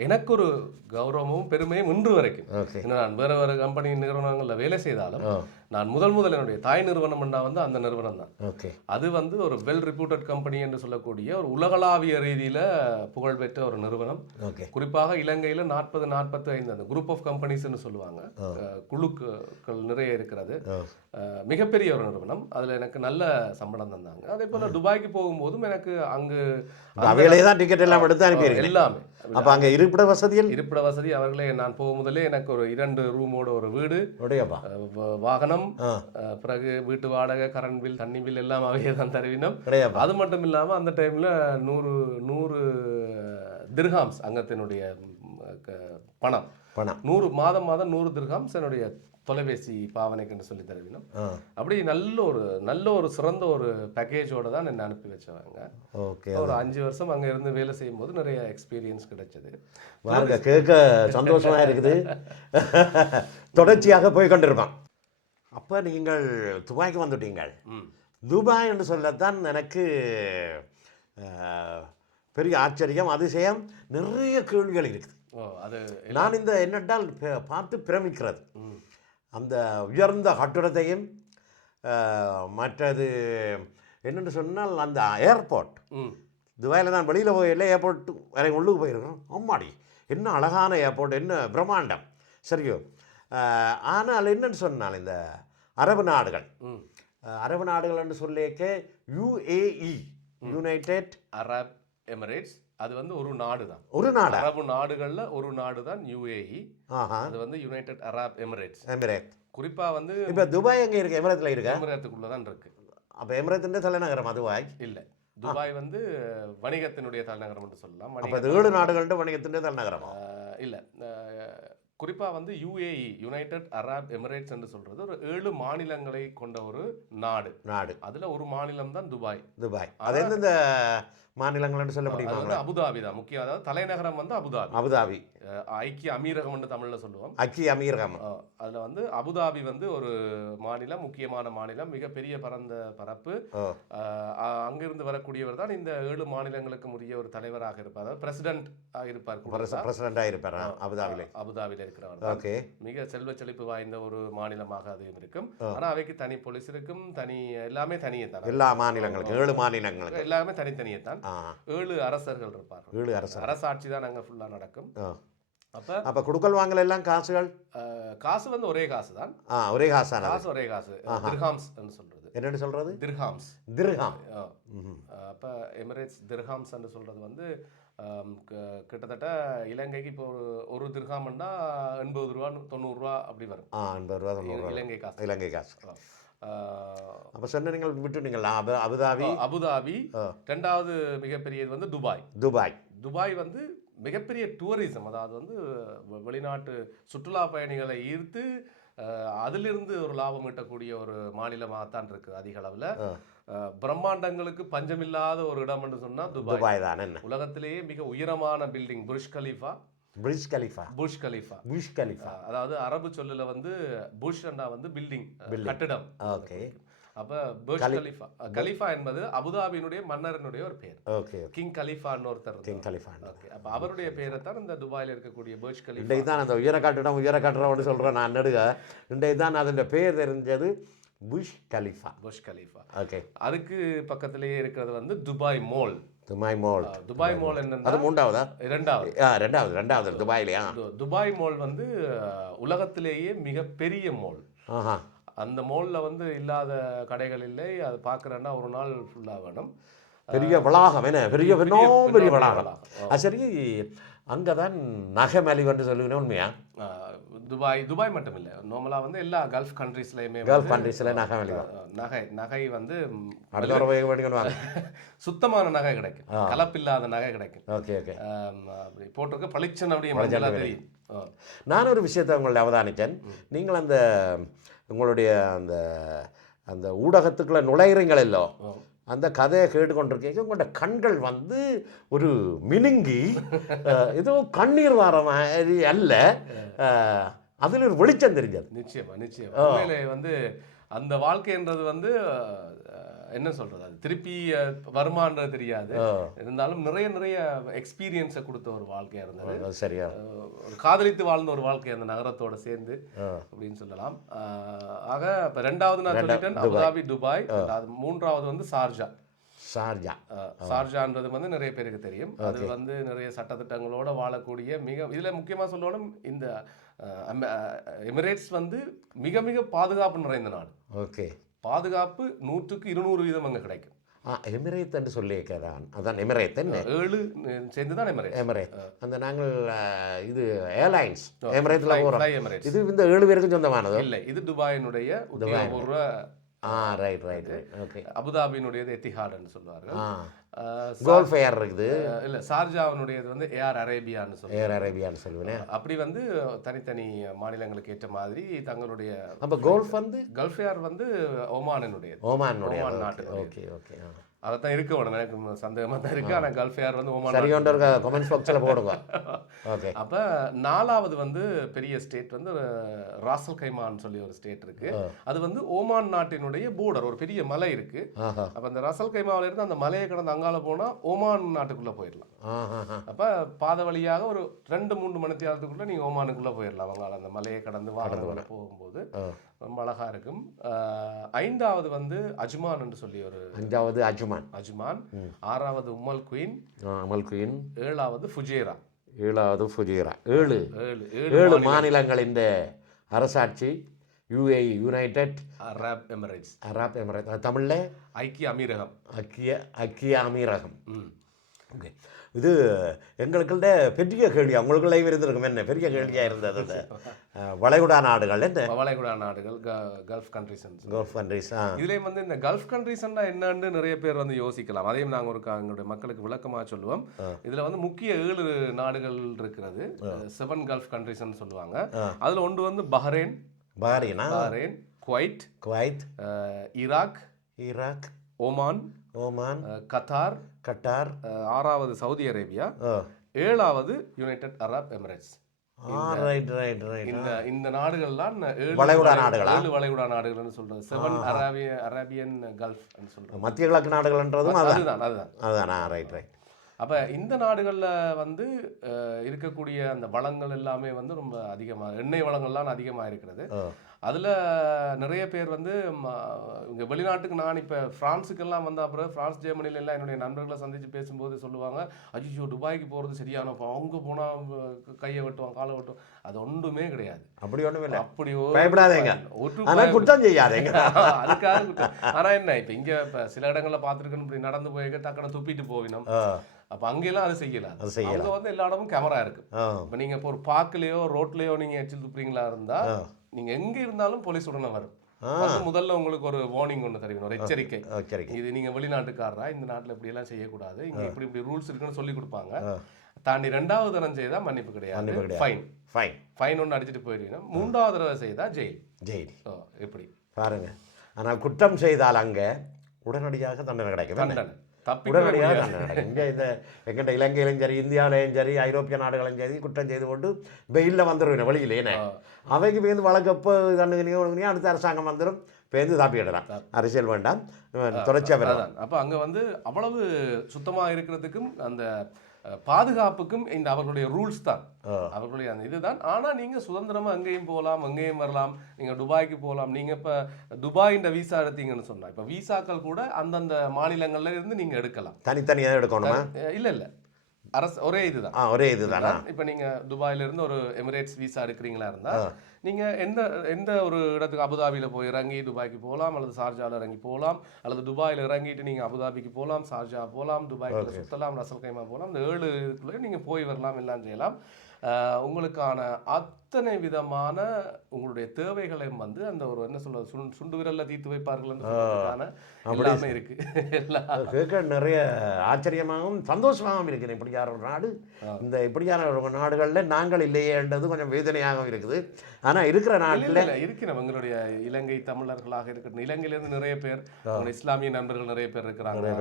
எனக்கு ஒரு கௌரவமும் பெருமையும் இன்று வரைக்கும். நான் வேற வேற கம்பெனி நிறுவனங்கள்ல வேலை செய்தாலும் நான் முதல் என்னுடைய தாய் நிறுவனம் வந்து அந்த நிறுவனம் தான். அது வந்து ஒரு வெல் ரிப்யூட்டட் கம்பெனி என்று சொல்லக்கூடிய ஒரு உலகளாவிய ரீதியில புகழ்பெற்ற ஒரு நிறுவனம். குறிப்பாக இலங்கையில 40-45 அந்த குரூப் ஆஃப் கம்பெனிஸ்ன்னு சொல்லுவாங்க, குழுக்கள் நிறைய இருக்கிறது. மிகப்பெரிய ஒரு நிறுவனம். அதில் எனக்கு நல்ல சம்பளம் தந்தாங்க. அதே போல் துபாய்க்கு போகும்போதும் எனக்கு அங்கு அவைகளே தான் டிக்கெட் எல்லாம் எடுத்து அனுப்பிடுங்க எல்லாமே. அப்போ அங்கே இருப்பிட வசதி அவர்களே. நான் போகும் முதலே எனக்கு ஒரு 2 ரூமோட ஒரு வீடு, வாகனம், பிறகு வீட்டு வாடகை, கரண்ட் பில், தண்ணி பில் எல்லாம் அவையே தான் தருவினோம். அது மட்டும் இல்லாமல் அந்த டைமில் 100 திர்ஹாம்ஸ் அங்கத்தினுடைய பணம் பணம் 100 மாதம் 100 திர்ஹாம்ஸ் என்னுடைய தொலைபேசி பாவனைக்குன்னு சொல்லி தருவினோம். அப்படி நல்ல ஒரு சிறந்த ஒரு பேக்கேஜோட தான் என்னை அனுப்பி வச்சவங்க. ஓகே. ஒரு 5 வருஷம் அங்கே இருந்து வேலை செய்யும்போது நிறைய எக்ஸ்பீரியன்ஸ் கிடைச்சது. வாங்க, கேட்க சந்தோஷமாக இருக்குது. தொடர்ச்சியாக போய் கொண்டிருக்கோம். அப்போ நீங்கள் துபாய்க்கு வந்துட்டீங்கள். துபாய் என்று சொல்லத்தான் எனக்கு பெரிய ஆச்சரியம், அதிசயம், நிறைய கேள்விகள் இருக்குது. அது நான் இந்த என்னென்றால் பார்த்து பிரமிக்கிறது அந்த உயர்ந்த கட்டிடத்தையும், மற்றது என்னென்னு சொன்னால் அந்த ஏர்போர்ட். துபாயில் நான் வெளியில் போயில ஏர்போர்ட் வரை உள்ளுக்கு போயிருக்கேன். அம்மாடி, என்ன அழகான ஏர்போர்ட், என்ன பிரம்மாண்டம், சரியோ. ஆனால் என்னென்னு சொன்னால் இந்த அரபு நாடுகள் என்று சொல்லிக்க UAE, யுனைடெட் அரப் எமிரேட்ஸ், அது வந்து ஒரு நாடு தான். ஒரு நாடு, அரபு நாடுகள்ல ஒரு நாடு தான் UAE. அது வந்து யுனைடெட் அரப் எமிரேட்ஸ். குறிப்பா வந்து இப்போ துபாய் எங்கே இருக்கு? எமிரேத்தில் இருக்கு. எமிரேத்துக்குள்ள தான் இருக்கு. அப்போ எமிரேத்தின் தலைநகரம் துபாய் இல்லை. துபாய் வந்து வணிகத்தினுடைய தலைநகரம் என்று சொல்லலாம். அப்போ 7 நாடுகளோட வணிகத்தினுடைய தலைநகரம் இல்லை. குறிப்பாக வந்து UAE, யுனைடெட் அரப் எமிரேட்ஸ் என்று சொல்றது ஒரு 7 மாநிலங்களை கொண்ட ஒரு நாடு. அதில் ஒரு மாநிலம் தான் துபாய். அது எந்தெந்த மாநிலங்கள் சொல்ல முடியுமா? அபுதாபி தான் முக்கியம். அதாவது தலைநகரம் வந்து அபுதாபி. ஐக்கிய அமீரகம் என்று தமிழ்ல சொல்லுவோம். ஐக்கிய அமீரகம். அதுல வந்து அபுதாபி வந்து ஒரு மாநிலம், முக்கியமான மாநிலம், மிகப்பெரிய பரந்த பரப்பு. அங்கிருந்து வரக்கூடியவர் தான் இந்த 7 மாநிலங்களுக்கு உரிய ஒரு தலைவராக இருப்பார். பிரசிடென்ட் இருப்பார். அபுதாபியில் இருக்கிறவர். மிக செல்வ செழிப்பு வாய்ந்த ஒரு மாநிலமாக அது இருக்கும். ஆனா அவைக்கு தனி போலீஸ் இருக்கும், தனி எல்லாமே தனியே தான். எல்லா மாநிலங்களுக்கு 7 மாநிலங்களுக்கு எல்லாமே தனித்தனியே தான். 7 அரசர்கள் இருப்பார்கள். 7 அரசர். அரசாட்சி தான் அங்க ஃபுல்லா நடக்கும். அப்ப குடுக்கல் வாங்கல் எல்லாம் காசுகள், காசு வந்து ஒரே காசு தான். ஒரே காசு. திர்ஹாம்ஸ் என்று சொல்றது. என்னன்னு சொல்றது? திர்ஹாம். அப்ப எமிரேட்ஸ் திர்ஹாம்ஸ் என்று சொல்றது வந்து கிட்டத்தட்ட இலங்கைக்கு இப்போ ஒரு திர்ஹாம்னா 80 ரூபா 90 ரூபா அப்படி வரும். 80 ரூபா 90 ரூபா இலங்கை காசு. அப்ப சொன்ன நீங்கள் விட்டுட்டீங்களா? அபுதாபி. ரெண்டாவது மிகப்பெரியது வந்து துபாய் வந்து மிகப்பெரிய டூரிசம், அதாவது வந்து வெளிநாட்டு சுற்றுலா பயணிகளை ஈர்த்து அதிலிருந்து ஒரு லாபம் ஈட்டக்கூடிய ஒரு மாநிலமாக தான் இருக்கு. அதிக அளவில் பிரம்மாண்டங்களுக்கு பஞ்சமில்லாத ஒரு இடம் என்று சொன்னா துபாய் தான். உலகத்திலேயே மிக உயரமான பில்டிங் புர்ஜ் கலீஃபா. அதாவது அரபு சொல்லுல வந்து புஷ் வந்து பில்டிங், கட்டிடம். அப்ப புர்ஜ் கலீஃபா என்பது அபுதாபியினுடைய மன்னரனுடைய ஒரு பேர். கிங் கலீஃபான்னு ஒருத்தர். அப்ப அவருடைய பேரை தான் இந்த துபாயில இருக்கக்கூடிய புர்ஜ் கலீஃபா. இன்றைக்கு தான் அந்த உயர கட்டடம்னு சொல்றேன் நான் நடுக. இன்றைக்கு தான் அதோட பேர் தெரிஞ்சது புர்ஜ் கலீஃபா. ஓகே. அதுக்கு பக்கத்திலேயே இருக்கிறது வந்து துபாய் மால். என்னன்னா அது மூன்றாவதா? இரண்டாவது துபாயிலையா? துபாய் மால் வந்து உலகத்திலேயே மிகப்பெரிய மால். அந்த மால்ல வந்து இல்லாத கடைகள் இல்லை. அது பார்க்குறேன்னா ஒரு நாள் ஃபுல்லாக வேணும். பெரிய வளாகம், என்ன பெரிய வளாகம். சரி, அங்கே தான் நகை மலிவுன்னு சொல்லுவீங்க, உண்மையா? துபாய் மட்டும் இல்லை, நார்மலாக வந்து எல்லா கல்ஃப் கண்ட்ரீஸ்லையுமே நகை மலிவு. நகை வந்து சுத்தமான நகை கிடைக்கும், கலப்பில்லாத நகை கிடைக்கும். அப்படி போட்டிருக்க பளிச்சன் அப்படியே தெரியும். நான் ஒரு விஷயத்தை உங்களை அவதானித்தேன். நீங்கள் அந்த உங்களுடைய அந்த ஊடகத்துக்குள்ள நுழையிறீங்களோ, அந்த கதையை கேட்டுக்கொண்டிருக்கீங்க, உங்களோட கண்கள் வந்து ஒரு மினுங்கி ஏதோ கண்ணீர் வர மாதிரி அல்ல, அதில் ஒரு வெளிச்சம் தெரிஞ்சது. நிச்சயமா வந்து அந்த வாழ்க்கைன்றது வந்து என்ன சொல்றது, அது திருப்பி வருமானது தெரியாது. இருந்தாலும் நிறைய எக்ஸ்பீரியன்ஸை கொடுத்த ஒரு வாழ்க்கையா இருந்தது. சரியா, ஒரு காதலித்து வாழ்ந்த ஒரு வாழ்க்கை அந்த நகரத்தோட சேர்ந்து அப்படின்னு சொல்லலாம். ஆக இப்ப ரெண்டாவது நான் சொல்லிட்டேன் அபுதாபி, துபாய். மூன்றாவது வந்து ஷார்ஜான்றது வந்து நிறைய பேருக்கு தெரியும். அது வந்து நிறைய சட்டத்திட்டங்களோட வாழக்கூடிய இதுல முக்கியமா சொல்லணும், இந்த எமிரேட்ஸ் வந்து மிக மிக பாதுகாப்பு நிறைந்த நாடு. பாதுகாப்பு 100% அங்கே கிடைக்கும். எமிரேத் என்று சொல்லியிருக்கிறான், அதான் எமிரேத். 7 சேர்ந்து தான் எமிரேட். அந்த நாங்கள் இது ஏர்லைன்ஸ் எமிரேட்ல போகிறோம். இது இந்த 7 பேருக்கு சொந்தமானது இல்லை, இது துபாயினுடைய உத்தியோகபூர்வ ரைட் ரைட் ரைட் ஓகே. அபுதாபியினுடையது எத்திஹாட்னு சொல்லுவார்கள். கோல்ஃப் ஏர் இருக்குது. இல்லை, ஷார்ஜாவினுடையது வந்து ஏஆர் அரேபியான்னு சொல்லுவாங்க. ஏர் அரேபியான்னு சொல்லுவேன். அப்படி வந்து தனித்தனி மாநிலங்களுக்கு ஏற்ற மாதிரி தங்களுடைய அப்போ கோல்ஃப் வந்து கல்ஃப் ஏர் வந்து ஒமானினுடையது. ஓமான் நாட்டு. Okay okay. அதான் இருக்கு மேடம், எனக்கு சந்தேகமாக தான் இருக்கு. ஆனால் கல்ஃப் ஏர் வந்து ஒமான். சரி, ஒன்று இருக்க கமெண்ட்ஸ் பாக்ஸில் போடுங்க. ஓகே. அப்போ 4வது வந்து பெரிய ஸ்டேட் வந்து ராசல் கைமான்னு சொல்லி ஒரு ஸ்டேட் இருக்கு. அது வந்து ஓமான் நாட்டினுடைய பார்டர், ஒரு பெரிய மலை இருக்கு. அப்போ அந்த ராசல் கைமாவில இருந்து அந்த மலையை கடந்து அங்கால போனால் ஓமான் நாட்டுக்குள்ளே போயிடலாம். அப்போ பாதை வழியாக ஒரு 2-3 மணி நேரத்துக்குள்ளே நீங்கள் ஓமானுக்குள்ளே போயிடலாம். அங்கால அந்த மலையை கடந்து வாகனங்களை போகும்போது ரொம்ப அழகா இருக்கும். 5வது வந்து அஜ்மான் என்று சொல்லி ஒரு 5வது அஜ்மான். 6வது உம்மல் குயின். 7வது ஃபுஜேரா. 7வது ஃபுஜேரா. 7 மாநிலங்களின் அரசாட்சி UAE, யுனைடெட் அரப் எமிரேட்ஸ். தமிழில் ஐக்கிய அமீரகம். ஐக்கிய அமீரகம். ஓகே. இது எங்களுக்குள்ள பெரிய கேள்வியாக உங்களுக்குள்ளேயும் இருந்திருக்கும். என்ன பெரிய கேள்வியாக இருந்தது அந்த வளைகுடா நாடுகள். என்ன வளைகுடா நாடுகள், கல்ஃப் கண்ட்ரிஸ். இதுலேயும் வந்து இந்த கல்ஃப் கண்ட்ரிஸ்ன்னா என்னன்னு நிறைய பேர் வந்து யோசிக்கலாம். அதையும் நாங்கள் ஒரு எங்களுடைய மக்களுக்கு விளக்கமாக சொல்லுவோம். இதில் வந்து முக்கிய 7 நாடுகள் இருக்கிறது. 7 கல்ஃப் கண்ட்ரிஸ்ன்னு சொல்லுவாங்க. அதில் ஒன்று வந்து Bahrain, Kuwait, Iraq, Oman, Qatar, 6வது சவுதி அரேபியா, 7வது யுனைடெட் அரப் எமிரேட்ஸ். இந்த நாடுகள்லாம் 7 வளைகுடா நாடுகள்னு சொல்றது. 7 அரேபியன் கல்ஃப் சொல்றோம். மத்திய கிழக்கு நாடுகள்ன்றதும் அதுதான். ரைட். அப்போ இந்த நாடுகளில் வந்து இருக்கக்கூடிய அந்த வளங்கள் எல்லாமே வந்து ரொம்ப அதிகமாக, எண்ணெய் வளங்கள்லாம் அதிகமாக இருக்கிறது. அதில் நிறைய பேர் வந்து இங்கே வெளிநாட்டுக்கு, நான் இப்போ ஃப்ரான்ஸுக்கெல்லாம் வந்த அப்புறம் ஃப்ரான்ஸ், ஜெர்மனில எல்லாம் என்னுடைய நண்பர்களை சந்தித்து பேசும்போது சொல்லுவாங்க, அஜிஜோ துபாய்க்கு போகிறது சரியான, அவங்க போனால் கையை வெட்டுவாங்க, காலை வெட்டுவாங்க. அது ஒன்றுமே கிடையாது. அப்படி ஒன்றுமே இல்லை. அப்படி பயப்படாதீங்க, குற்றம் செய்யாதீங்க. அதுக்காக. ஆனால் என்ன, இப்போ இங்கே இப்போ சில இடங்களில் பார்த்துருக்கணும், இப்படி நடந்து போய் டக்குன்னு துப்பிட்டு போவினோம். அப்போ அங்கெல்லாம் அது செய்யலாம். அங்கே வந்து எல்லா இடமும் கேமரா இருக்கு. இப்போ நீங்கள் இப்போ ஒரு பார்க்லேயோ ரோட்லேயோ நீங்கள் எச்சில் துப்புறீங்களா இருந்தால் நீங்கள் எங்கே இருந்தாலும் போலீஸ் உடனே வரும். முதல்ல உங்களுக்கு ஒரு வார்னிங் ஒன்று தெரியும், ஒரு எச்சரிக்கை. இது நீங்கள் வெளிநாட்டுக்காரரா, இந்த நாட்டில் இப்படியெல்லாம் செய்யக்கூடாது, இங்கே இப்படி ரூல்ஸ் இருக்குன்னு சொல்லி கொடுப்பாங்க. தாண்டி 2வது தரம் செய்தால் மன்னிப்பு கிடையாது, ஃபைன் ஒன்று அடிச்சுட்டு போயிடுவீங்க. 3வது தடவை செய்தால் ஜெயில். எப்படி பாருங்க. ஆனால் குற்றம் செய்தால் அங்கே உடனடியாக தண்டனை கிடைக்கும். உடனடியாக தண்டனை கிடைக்கும். இங்கே இந்த எங்கிட்ட இலங்கையிலும் சரி, இந்தியாவிலையும் சரி, ஐரோப்பிய நாடுகளும் சரி, குற்றம் செய்து கொண்டு வெயிலில் வந்துடுவேன் வெளியிலேனே. அவைக்கு பேருந்து வழக்கு எப்போ தண்டனை அடுத்த அரசாங்கம் வந்துடும், பேருந்து தாப்பிடலாம். அரசியல் வேண்டாம், தொடர்ச்சியாக வரலாம். அப்போ அங்கே வந்து அவ்வளவு சுத்தமாக இருக்கிறதுக்கும் அந்த பாதுகாப்புக்கும் இந்த அவர்களுடைய ரூல்ஸ் தான், அவர்களுடைய அந்த இதுதான். ஆனால் நீங்கள் சுதந்திரமாக அங்கேயும் போகலாம், அங்கேயும் வரலாம். நீங்கள் துபாய்க்கு போகலாம். நீங்கள் இப்போ துபாயின் வீசா எடுத்தீங்கன்னு சொன்னால், இப்போ வீசாக்கள் கூட அந்தந்த மாநிலங்கள்ல இருந்து நீங்கள் எடுக்கலாம். தனித்தனியாக எடுக்கணுமா? இல்லை, அரசு ஒரே இதுதான். இப்போ நீங்கள் துபாயிலிருந்து ஒரு எமிரேட்ஸ் வீசா எடுக்கிறீங்களா இருந்தால் நீங்கள் எந்த ஒரு இடத்துக்கு அபுதாபியில் போய் இறங்கி துபாய்க்கு போகலாம், அல்லது ஷார்ஜாவில் இறங்கி போகலாம், அல்லது துபாயில் இறங்கிட்டு நீங்கள் அபுதாபிக்கு போகலாம், ஷார்ஜா போகலாம், துபாய்க்கு சுற்றலாம், ரசல் கைமா போகலாம். இந்த 7 இதுக்குள்ளே நீங்கள் போய் வரலாம், எல்லாம் செய்யலாம். உங்களுக்கான அத்தனை விதமான உங்களுடைய தேவைகளையும் வந்து அந்த ஒரு என்ன சொல்றது, சுண்டு விரல்ல தீர்த்து வைப்பார்கள் எல்லாமே இருக்கு. கேட்க நிறைய ஆச்சரியமாகவும் சந்தோஷமாகவும் இருக்குது. இப்படியான ஒரு நாடு, இந்த இப்படியான ஒரு நாடுகளில் நாங்கள் இல்லையேன்றது கொஞ்சம் வேதனையாகவும் இருக்குது. ஆனால் இருக்கிற நாட்டில் இருக்கிறோம். எங்களுடைய இலங்கை தமிழர்களாக இருக்கட்டும், இலங்கையிலேருந்து நிறைய பேர், இஸ்லாமிய நண்பர்கள் நிறைய பேர் இருக்கிறாங்க.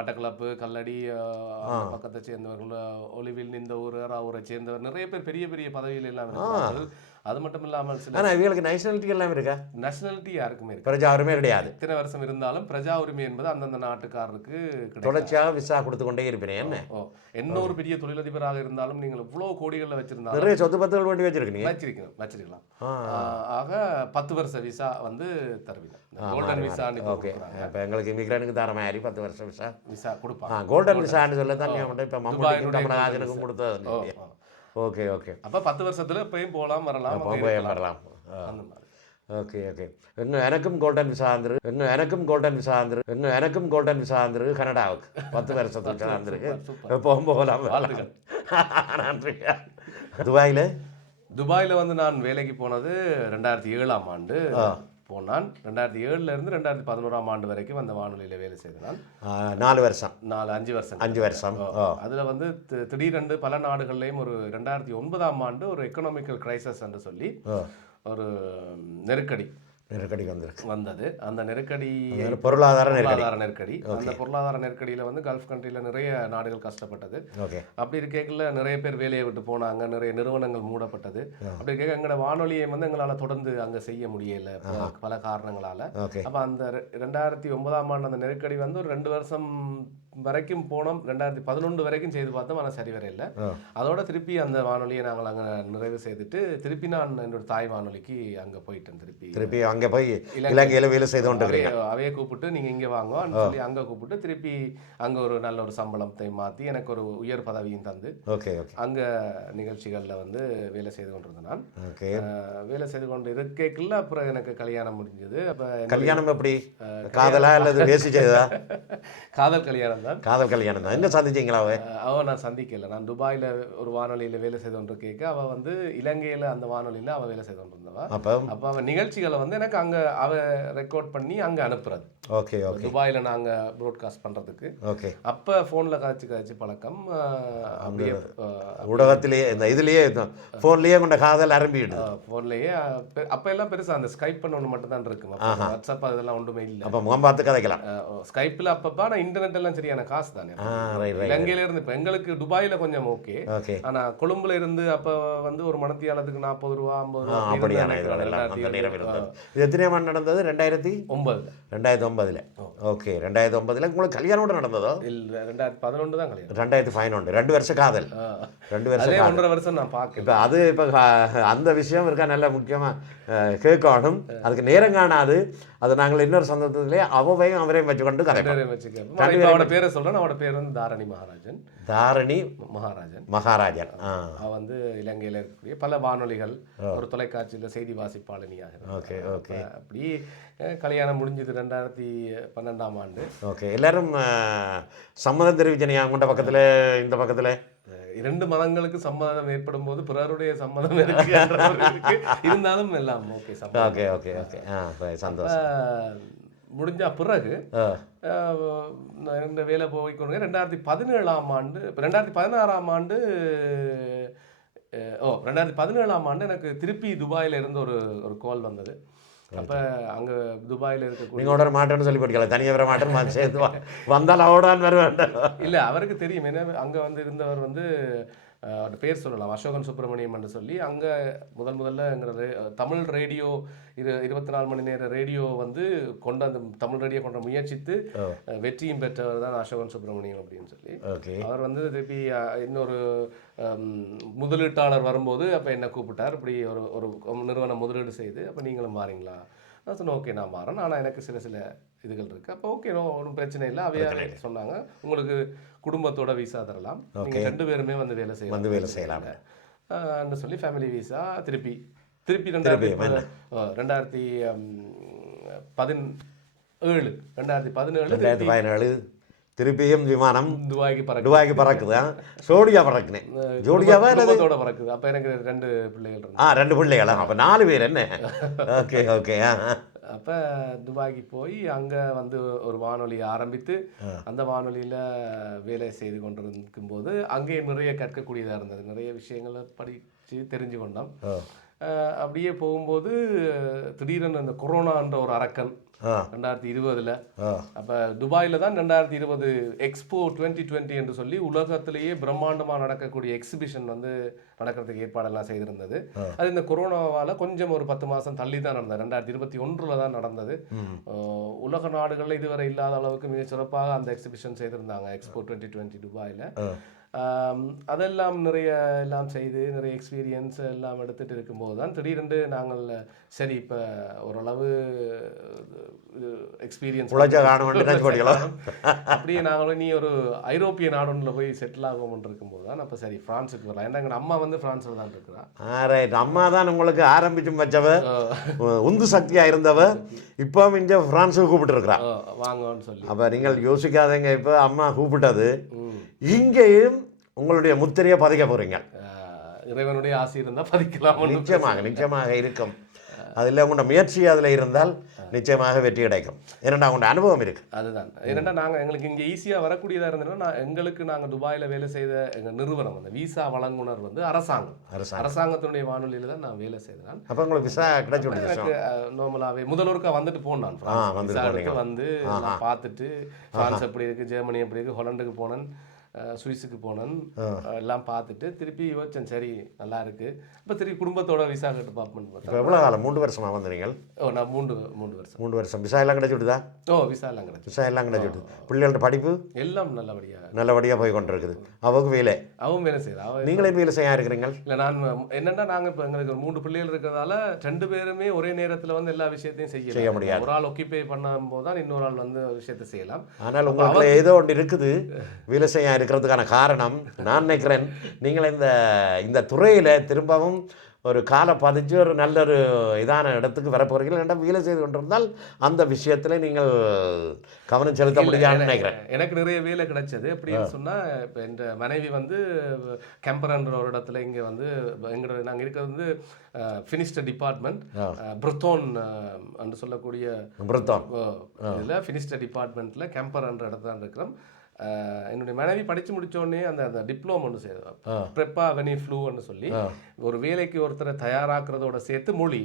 மட்டக்களப்பு, கல்லடி பக்கத்தை சேர்ந்தவர்கள், ஒலிவில், இந்த ஊரை சேர்ந்தவர் நிறைய பேர் பெரிய பெரிய பதவியில் எல்லாம் இருக்கிறார்கள். அது மட்டும் இல்லாமல் ஆனால் இவங்களுக்கு நேஷனாலிட்டி எல்லாம் இருக்கா? நேஷனாலிட்டி யாருக்குமே இருக்கு, பிரஜா உரிமை கிடையாது. இத்தனை வருஷம் இருந்தாலும் பிரஜா உரிமை என்பது அந்தந்த நாட்டுக்காரருக்கு தொடர்ச்சியாக விசா கொடுத்து கொண்டே இருப்பேன். என்ன ஒரு பெரிய தொழிலதிபராக இருந்தாலும் நீங்கள் இவ்வளவு கோடிகளில் வச்சிருந்தாலும் நிறைய சொத்து பத்துகள் வேண்டி வச்சிருக்கலாம். ஆக 10 வருஷ விசா வந்து தருவீங்க, கோல்டன் விசா. ஓகே, இப்போ எங்களுக்கு இமிகிரேனுக்கு தர மாதிரி 10 வருஷம் விசா கொடுப்பாங்க. கோல்டன் விசான்னு சொல்ல தான் இப்போ மம்முட்டிக்கும் கமலஹாசனுக்கும் கொடுத்தது. ஓகே. அப்போ 10 வருஷத்துல போய் போகலாம், வரலாம். அந்த மாதிரி. ஓகே. எனக்கும் கோல்டன் விசா வந்துருக்கு கனடாவுக்கு 10 வருஷத்துக்கு வந்துருக்கு. போகலாம். நன்றி. துபாயில் வந்து நான் வேலைக்கு போனது 2007ஆம் ஆண்டு. போனான். 2007 இருந்து 2011 ஆண்டு வரைக்கும் அந்த வானொலியில் வேலை செய்தான். 4 வருஷம் 5 வருஷம் 5 வருஷம். அதில் வந்து திடீரென்று பல நாடுகள்லையும் ஒரு 2009 ஆண்டு ஒரு எக்கனாமிக்கல் கிரைசஸ் என்று சொல்லி ஒரு நெருக்கடி வந்தது. அந்த நெருக்கடி பொருளாதார நெருக்கடி. அந்த பொருளாதார நெருக்கடியில் வந்து கல்ஃப் கண்ட்ரியில் நிறைய நாடுகள் கஷ்டப்பட்டது. அப்படி இருக்கையில் நிறைய பேர் வேலையை விட்டு போனாங்க, நிறைய நிறுவனங்கள் மூடப்பட்டது. அப்படி இருக்க எங்களோட வானொலியை வந்து எங்களால் தொடர்ந்து அங்கே செய்ய முடியல பல காரணங்களால். அப்போ அந்த 2009 ஆண்டு அந்த நெருக்கடி வந்து ஒரு 2 வருஷம் வரைக்கும் போனோம். 2011 வரைக்கும் செய்து பார்த்தோம், ஆனால் சரி வர இல்லை. அதோட திருப்பி அந்த வானொலியை நாங்கள் அங்கே நிறைவு செய்துட்டு திருப்பி நான் என்னோட தாய் வானொலிக்கு அங்கே போயிட்டேன். திருப்பி அங்கே போய் இலங்கையில் வேலை செய்து கொண்டு அவையை கூப்பிட்டு நீங்கள் இங்கே வாங்க சொல்லி அங்கே கூப்பிட்டு திருப்பி அங்கே ஒரு நல்ல ஒரு சம்பளத்தை மாற்றி எனக்கு ஒரு உயர் பதவியும் தந்து அங்கே நிகழ்ச்சிகளில் வந்து வேலை செய்து கொண்டிருந்தேன். நான் வேலை செய்து கொண்டு இருக்கைக்குள்ள அப்புறம் எனக்கு கல்யாணம் முடிஞ்சது. அப்போ கல்யாணம் எப்படி, காதலா அல்லது பேசி செய்ததா? காதல் கல்யாணம் தான். காதல் கல்யாணம் தான். எங்கே சந்திச்சிங்களா? அவன் நான் சந்திக்கல. நான் துபாயில் ஒரு வானொலியில் வேலை செய்து கொண்டு கேட்க அவள் வந்து இலங்கையில் அந்த வானொலியில் அவள் வேலை செய்து கொண்டிருந்தவா. அப்போ அவன் நிகழ்ச்சிகளை வந்து எனக்கு அங்கே அவள் ரெக்கார்ட் பண்ணி அங்கே அனுப்புறது. துபாயில் நாங்கள் ப்ராட்காஸ்ட் பண்ணுறதுக்கு. அப்போ ஃபோனில் காய்ச்சி பழக்கம். அப்படியே ஊடகத்திலேயே இந்த இதுலேயே ஃபோன்லேயே கொண்ட காதல் ஆரம்பிடுது. ஃபோன்லேயே அப்போ எல்லாம் பெருசாக அந்த ஸ்கைப் பண்ண ஒன்று மட்டும் தான் இருக்கு. வாட்ஸ்அப் அதெல்லாம் ஒன்றுமே இல்லை. அப்போ முகம் பார்த்து கதைக்கலாம் ஸ்கைப்பில். அப்பப்போ ஆனால் இன்டர்நெட் எல்லாம் சரியான காசு தானே. இலங்கையில இருந்து இப்போ எங்களுக்கு துபாயில் கொஞ்சம் ஓகே, ஆனால் கொழும்புல இருந்து அப்போ வந்து ஒரு மணத்தியாலத்துக்கு 40 ரூபா 50 ரூபா அப்படியான. எத்தனை ஆண்டு நடந்தது? 2009. ஓகே, 2009 உங்களுக்கு கல்யாணம் நடந்ததோ? இல்லை, 2011 தான் கல்யாணம். 2011 2 வருஷம் காதல். 2 வருஷம் 1.5 வருஷம் நான் பார்க்க. இப்போ அது இப்போ அந்த விஷயம் இருக்கா நல்ல முக்கியமாக கேட்கணும். அதுக்கு நேரம் காணாது. அது நாங்கள் இன்னொரு சந்தர்ப்பத்திலே அவையும் அவரையும் வச்சுக்கொண்டு அவனோட பேரை சொல்றேன். அவனோட பேர் வந்து தாரணி மகாராஜன். அவன் வந்து இலங்கையில் இருக்கக்கூடிய பல வானொலிகள், ஒரு தொலைக்காட்சியில் செய்தி வாசிப்பாளனியாக. அப்படி கல்யாணம் முடிஞ்சது 2012 ஆண்டு. எல்லாரும் சம்மதம் தெரிவிச்சனியா? உங்கள்கிட்ட பக்கத்தில் இந்த பக்கத்தில் 2 மதங்களுக்கு சம்மதம் ஏற்படும் போது பிறருடைய சம்மதம் இருந்தாலும் எல்லாம் ஓகே. சந்தோஷம். முடிஞ்ச பிறகு இந்த வேலை போய்க்கொண்டு 2017 ஆண்டு 2016 ஆண்டு 2017 ஆண்டு எனக்கு திருப்பி துபாயில் இருந்து ஒரு கால் வந்தது. அப்போ அங்கே துபாயில் இருக்கக்கூடிய நீங்கள் மாட்டேன்னு சொல்லி படிக்கல, தனியாக வர மாட்டேன்னு சேர்த்து வந்தால் அவடான் வர வேண்டாம். இல்லை, அவருக்கு தெரியும். ஏன்னா அங்கே வந்து இருந்தவர் வந்து அவர் பேர் சொல்லலாம், அசோகன் சுப்பிரமணியம் என்று சொல்லி. அங்கே முதல்ல எங்களோட தமிழ் ரேடியோ 24 மணி நேர ரேடியோ வந்து அந்த தமிழ் ரேடியோ கொண்ட முயற்சித்து வெற்றியும் பெற்றவர் தான் அசோகன் சுப்பிரமணியம் அப்படின்னு சொல்லி. அவர் வந்து திருப்பி இன்னொரு முதலீட்டாளர் வரும்போது அப்போ என்னை கூப்பிட்டார். இப்படி ஒரு நிறுவனம் முதலீடு செய்து, அப்போ நீங்களும் மாறீங்களா? நான் சொன்னேன், ஓகே நான் மாறேன், ஆனால் எனக்கு சில இதுகள் இருக்குது. அப்போ ஓகே, ஒன்றும் பிரச்சனை இல்லை. அவையாக சொன்னாங்க, உங்களுக்கு குடும்பத்தோட வீசா தரலாம், நீங்கள் 2 பேருமே வந்து வேலை செய்யலாம் சொல்லி ஃபேமிலி வீசா திருப்பி 2017 திருப்பியும் விமானம் துபாய்க்கு பறக்குது. ஜோடியா பறக்குனேன். ஜோடியாவா குடும்பத்தோட பறக்குது. அப்போ எனக்கு 2 பிள்ளைகள். 2 பிள்ளைகளா? அப்போ 4 பேர் என்ன? ஓகே. அப்போ துபாய்க்கு போய் அங்கே வந்து ஒரு வானொலியை ஆரம்பித்து அந்த வானொலியில் வேலை செய்து கொண்டிருக்கும் போது அங்கேயும் நிறைய கற்கக்கூடியதாக இருந்தது. நிறைய விஷயங்களை படித்து தெரிஞ்சு கொண்டோம். அப்படியே போகும்போது திடீரென அந்த கொரோனான்ற ஒரு அரக்கன் 2020 அப்போ துபாயில் தான் 2020 எக்ஸ்போ 2020 என்று சொல்லி உலகத்திலேயே பிரம்மாண்டமாக நடக்கக்கூடிய எக்ஸிபிஷன் வந்து நடக்கிறதுக்கு ஏற்பாடெல்லாம் செய்திருந்தது. அது இந்த கொரோனாவால் கொஞ்சம் ஒரு 10 மாதம் தள்ளி தான் நடந்தது. 2021 தான் நடந்தது. உலக நாடுகளில் இதுவரை இல்லாத அளவுக்கு மிக சிறப்பாக அந்த எக்ஸிபிஷன் செய்திருந்தாங்க, எக்ஸ்போ 2020 துபாயில். அதெல்லாம் நிறைய எல்லாம் செய்து நிறைய எக்ஸ்பீரியன்ஸ் எல்லாம் எடுத்துகிட்டு இருக்கும்போது தான் திடீரென்று நாங்கள் சரி இப்போ ஓரளவு எக்ஸ்பீரியன்ஸ் அப்படியே நாங்களும் நீ ஒரு ஐரோப்பிய நாடுல போய் செட்டில் ஆகும்னு இருக்கும்போது தான் அப்போ சரி ஃப்ரான்ஸுக்கு வரலாம். ஏன்னா எங்கள் அம்மா வந்து ஃப்ரான்ஸில் தான் இருக்கிறான். அம்மா தான் உங்களுக்கு ஆரம்பிச்சும் வச்சவ, உந்து சக்தியாக இருந்தவ, இப்போ இங்கே ஃப்ரான்ஸுக்கு கூப்பிட்டுருக்குறா வாங்கன்னு சொல்லி. அப்போ நீங்கள் யோசிக்காதீங்க, இப்போ அம்மா கூப்பிட்டது இங்கேயும் உங்களுடைய முத்திரையை பதிக்க போறீங்க. இறைவனுடைய ஆசை இருந்தால் பதிக்கலாம். நிச்சயமாக இருக்கும். அதில் உங்களோட முயற்சி அதில் இருந்தால் நிச்சயமாக வெற்றி கிடைக்கும். ஏன்னா உங்களோட அனுபவம் இருக்கு. அதுதான் ஏன்னா எங்களுக்கு இங்கே ஈஸியாக வரக்கூடியதாக இருந்ததுன்னா நாங்கள் துபாயில் வேலை செய்த எங்கள் நிறுவனம் வந்து விசா வழங்குனர் வந்து அரசாங்கத்தினுடைய வானொலியில் தான் நான் வேலை செய்தேன். அப்போ உங்களுக்கு விசா கிடைச்சி விடுச்சு? எனக்கு நார்மலாகவே முதலொருக்கா வந்துட்டு போனேன். விசா எடுத்து வந்து பார்த்துட்டு பிரான்ஸ் எப்படி இருக்குது, ஜெர்மனி எப்படி இருக்குது, ஹொலண்டுக்கு போனேன், சுவிஸுக்கு போனேன், எல்லாம் பார்த்துட்டு திருப்பி யோசிச்சேன் சரி நல்லா இருக்கு. இப்போ திருப்பி குடும்பத்தோட விசா கேட்டு பார்ப்போம். எவ்வளோ காலம்? 3 வருஷமா வந்து நீங்கள்? நான் 3 வருஷம். விசா எல்லாம் கிடைச்சி விடுதா? விசா எல்லாம் கிடைச்சி. விசா எல்லாம் கிடைச்சி விடுது. பிள்ளைகளோட படிப்பு எல்லாம் நல்லபடியாக போய் கொண்டிருக்குது. அவங்க வேலை செய்யலாம். நீங்களே வேலை செய்ய இருக்கிறீங்க? இல்லை, நான் என்னென்னா நாங்கள் இப்போ எங்களுக்கு 3 பிள்ளைகள் இருக்கிறதால 2 பேருமே ஒரே நேரத்தில் வந்து எல்லா விஷயத்தையும் செய்ய முடியாது. ஒரு ஆள் ஒக்கிபை பண்ணும் போது தான் இன்னொரு ஆள் வந்து விஷயத்தை செய்யலாம். ஆனால் உங்களுக்கு ஏதோ ஒன்று இருக்குது வேலை செய்ய இருக்கிறதுக்கான காரணம் நான் நினைக்கிறேன் நீங்கள் இந்த துறையில் திரும்பவும் ஒரு காலை பதிச்சு ஒரு நல்ல ஒரு இதான இடத்துக்கு வரப்போகிறீர்கள். ஏன்னா வேலை செய்து கொண்டிருந்தால் அந்த விஷயத்தில் நீங்கள் கவனம் செலுத்த முடியாதுன்னு நினைக்கிறேன். எனக்கு நிறைய வேலை கிடைச்சது. அப்படின்னு சொன்னால் இப்போ என் மனைவி வந்து கேம்பர்ன்ற ஒரு இடத்துல இங்கே வந்து எங்களோட நாங்கள் இருக்கிறது வந்து ஃபினிஷ்டு டிபார்ட்மெண்ட் புரத்தோன் என்று சொல்லக்கூடிய இதில் ஃபினிஷ்டு டிபார்ட்மெண்ட்டில் கேம்பர்ன்ற இடத்துல இருக்கிறோம். என்னுடைய மனைவி படித்து முடித்தோடனே அந்த டிப்ளமோ ஒன்று செய்வோம், ப்ரெப்பா வெனி ஃப்ளூன்னு சொல்லி ஒரு வேலைக்கு ஒருத்தரை தயாராக்கிறதோட சேர்த்து மொழி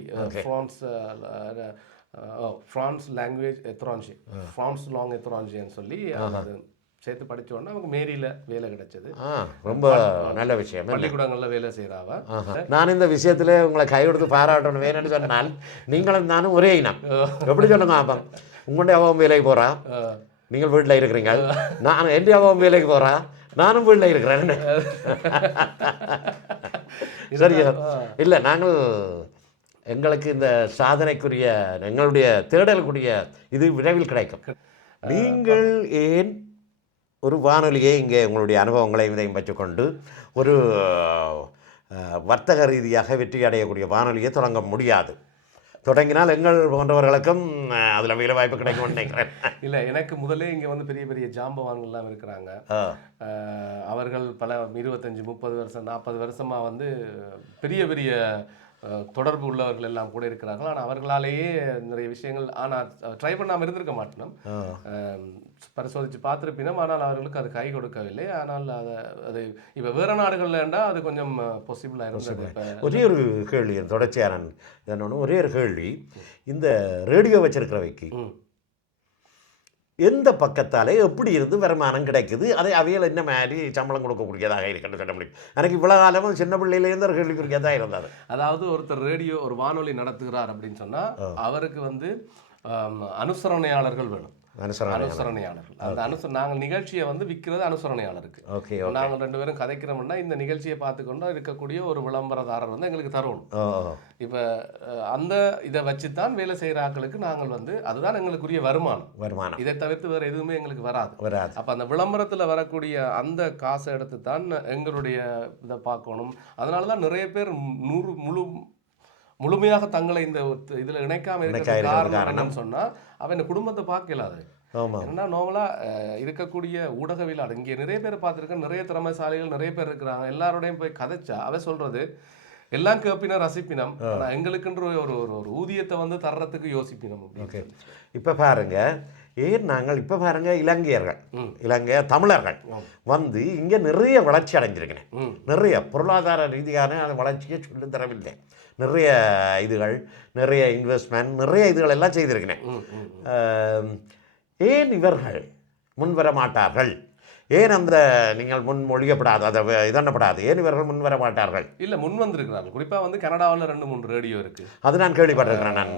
ஃப்ரான்ஸ் லாங்குவேஜ் எத்ரான்ஜி, ஃப்ரான்ஸ் லாங் எத்ரான்ஜின்னு சொல்லி அது சேர்த்து படித்தோன்னா அவங்க மேரியில் வேலை கிடைச்சது. ரொம்ப நல்ல விஷயம். பள்ளிக்கூடங்களில் வேலை செய்கிறாவ. நான் இந்த விஷயத்தில் உங்களை கை கொடுத்து பாராட்டணும். வேணும்னு சொன்னால் நீங்களும் நானும் ஒரே இனம். எப்படி சொல்லுங்க? அப்போ உங்களுடைய அவன் வேலைக்கு போகிறா, நீங்கள் வீட்டில் இருக்கிறீங்க. நான் என் வேலைக்கு போகிறேன், நானும் வீட்டில் இருக்கிறேன். சரியா? இல்லை, நாங்கள் எங்களுக்கு இந்த சாதனைக்குரிய எங்களுடைய தேடலுக்குரிய இது விரைவில் கிடைக்கும். நீங்கள் ஏன் ஒரு வானொலியை இங்கே உங்களுடைய அனுபவங்களை இதையும் வச்சுக்கொண்டு ஒரு வர்த்தக ரீதியாக வெற்றி அடையக்கூடிய வானொலியை தொடங்க முடியாது? தொடங்கினால் எங்கள் போன்றவர்களுக்கும் அதில் வேலை வாய்ப்பு கிடைக்கும்னு நினைக்கிறேன். இல்லை, எனக்கு முதலே இங்கே வந்து பெரிய பெரிய ஜாம்பவான்கள்லாம் இருக்கிறாங்க. அவர்கள் பல 25, 30 வருஷம் 40 வருஷமாக வந்து பெரிய பெரிய தொடர்பு உள்ளவர்கள் எல்லாம் கூட இருக்கிறார்கள். ஆனால் அவர்களாலேயே நிறைய விஷயங்கள் ஆனால் ட்ரை பண்ணாமல் இருந்திருக்க மாட்டோம், பரிசோதித்து பார்த்துருப்பினோம். ஆனால் அவர்களுக்கு அது கை கொடுக்கவில்லை. ஆனால் அது இப்போ வேறு நாடுகள்லண்டா அது கொஞ்சம் பாசிபிளாக இருந்தது. ஒரே ஒரு கேள்வி தொடர்ச்சியான என்னொன்று, ஒரே ஒரு கேள்வி. இந்த ரேடியோ வச்சிருக்கிறவைக்கு எந்த பக்கத்தாலே எப்படி இருந்து வருமானம் கிடைக்குது? அதை அவையில் என்ன மாதிரி சம்பளம் கொடுக்கக்கூடியதாக இருக்குன்னு சொல்ல முடியும்? எனக்கு இவ்வளோ காலமும் சின்ன பிள்ளையிலேருந்து ஒரு கேள்விக்குரியதாக இருந்தது. அதாவது ஒருத்தர் ரேடியோ ஒரு வானொலி நடத்துகிறார் அப்படின்னு சொன்னால் அவருக்கு வந்து அனுசரணையாளர்கள் வேணும். அனுசரணையாளர்கள். அந்த நாங்கள் நிகழ்ச்சியை வந்து விற்கிறது அனுசரணையாளருக்கு. நாங்கள் 2 பேரும் கதைக்கிறோம்னா இந்த நிகழ்ச்சியை பார்த்துக்கொண்டா இருக்கக்கூடிய ஒரு விளம்பரதாரர் வந்து எங்களுக்கு தரணும். இப்போ அந்த இதை வச்சு தான் வேலை செய்கிற ஆட்களுக்கு நாங்கள் வந்து அதுதான் எங்களுக்குரிய வருமானம். இதை தவிர்த்து வேறு எதுவுமே எங்களுக்கு வராது. அப்போ அந்த விளம்பரத்தில் வரக்கூடிய அந்த காசை எடுத்து தான் எங்களுடைய இதை பார்க்கணும். அதனால தான் நிறைய பேர் முழுமையாக தங்களை இந்த இதில் இணைக்காமல் இருக்கிற காரணம் என்னன்னு சொன்னால் அவன் இந்த குடும்பத்தை பார்க்கலாது. ஏன்னா நார்மலாக இருக்கக்கூடிய ஊடகவியலாளர் இங்கே நிறைய பேர் பார்த்துருக்கேன், நிறைய திறமைசாலிகள் நிறைய பேர் இருக்கிறாங்க. எல்லாரோடையும் போய் கதைச்சா அவன் சொல்கிறது எல்லாம் கேட்பினா ரசிப்பினம், ஆனால் எங்களுக்குன்ற ஒரு ஊதியத்தை வந்து தர்றதுக்கு யோசிப்பினம். ஓகே, இப்போ பாருங்க, ஏன் நாங்கள் இப்போ பாருங்க இலங்கை தமிழர்கள் வந்து இங்கே நிறைய வளர்ச்சி அடைஞ்சிருக்கிறேன். நிறைய பொருளாதார ரீதியான அந்த வளர்ச்சியை சொல்லி தரவில்லை. நிறைய இதுகள், நிறைய இன்வெஸ்ட்மெண்ட், நிறைய இதுகள் எல்லாம் செய்திருக்கிறேன். ஏன் இவர்கள் முன்வர மாட்டார்கள்? ஏன் அந்த நீங்கள் முன்மொழியப்படாது, அதை இதன்னப்படாது? ஏன் இவர்கள் முன்வர மாட்டார்கள்? இல்லை, முன் வந்திருக்கிறார்கள். குறிப்பாக வந்து கனடாவில் 2-3 ரேடியோ இருக்குது. அது நான் கேள்விப்பட்டிருக்கிறேன். நான்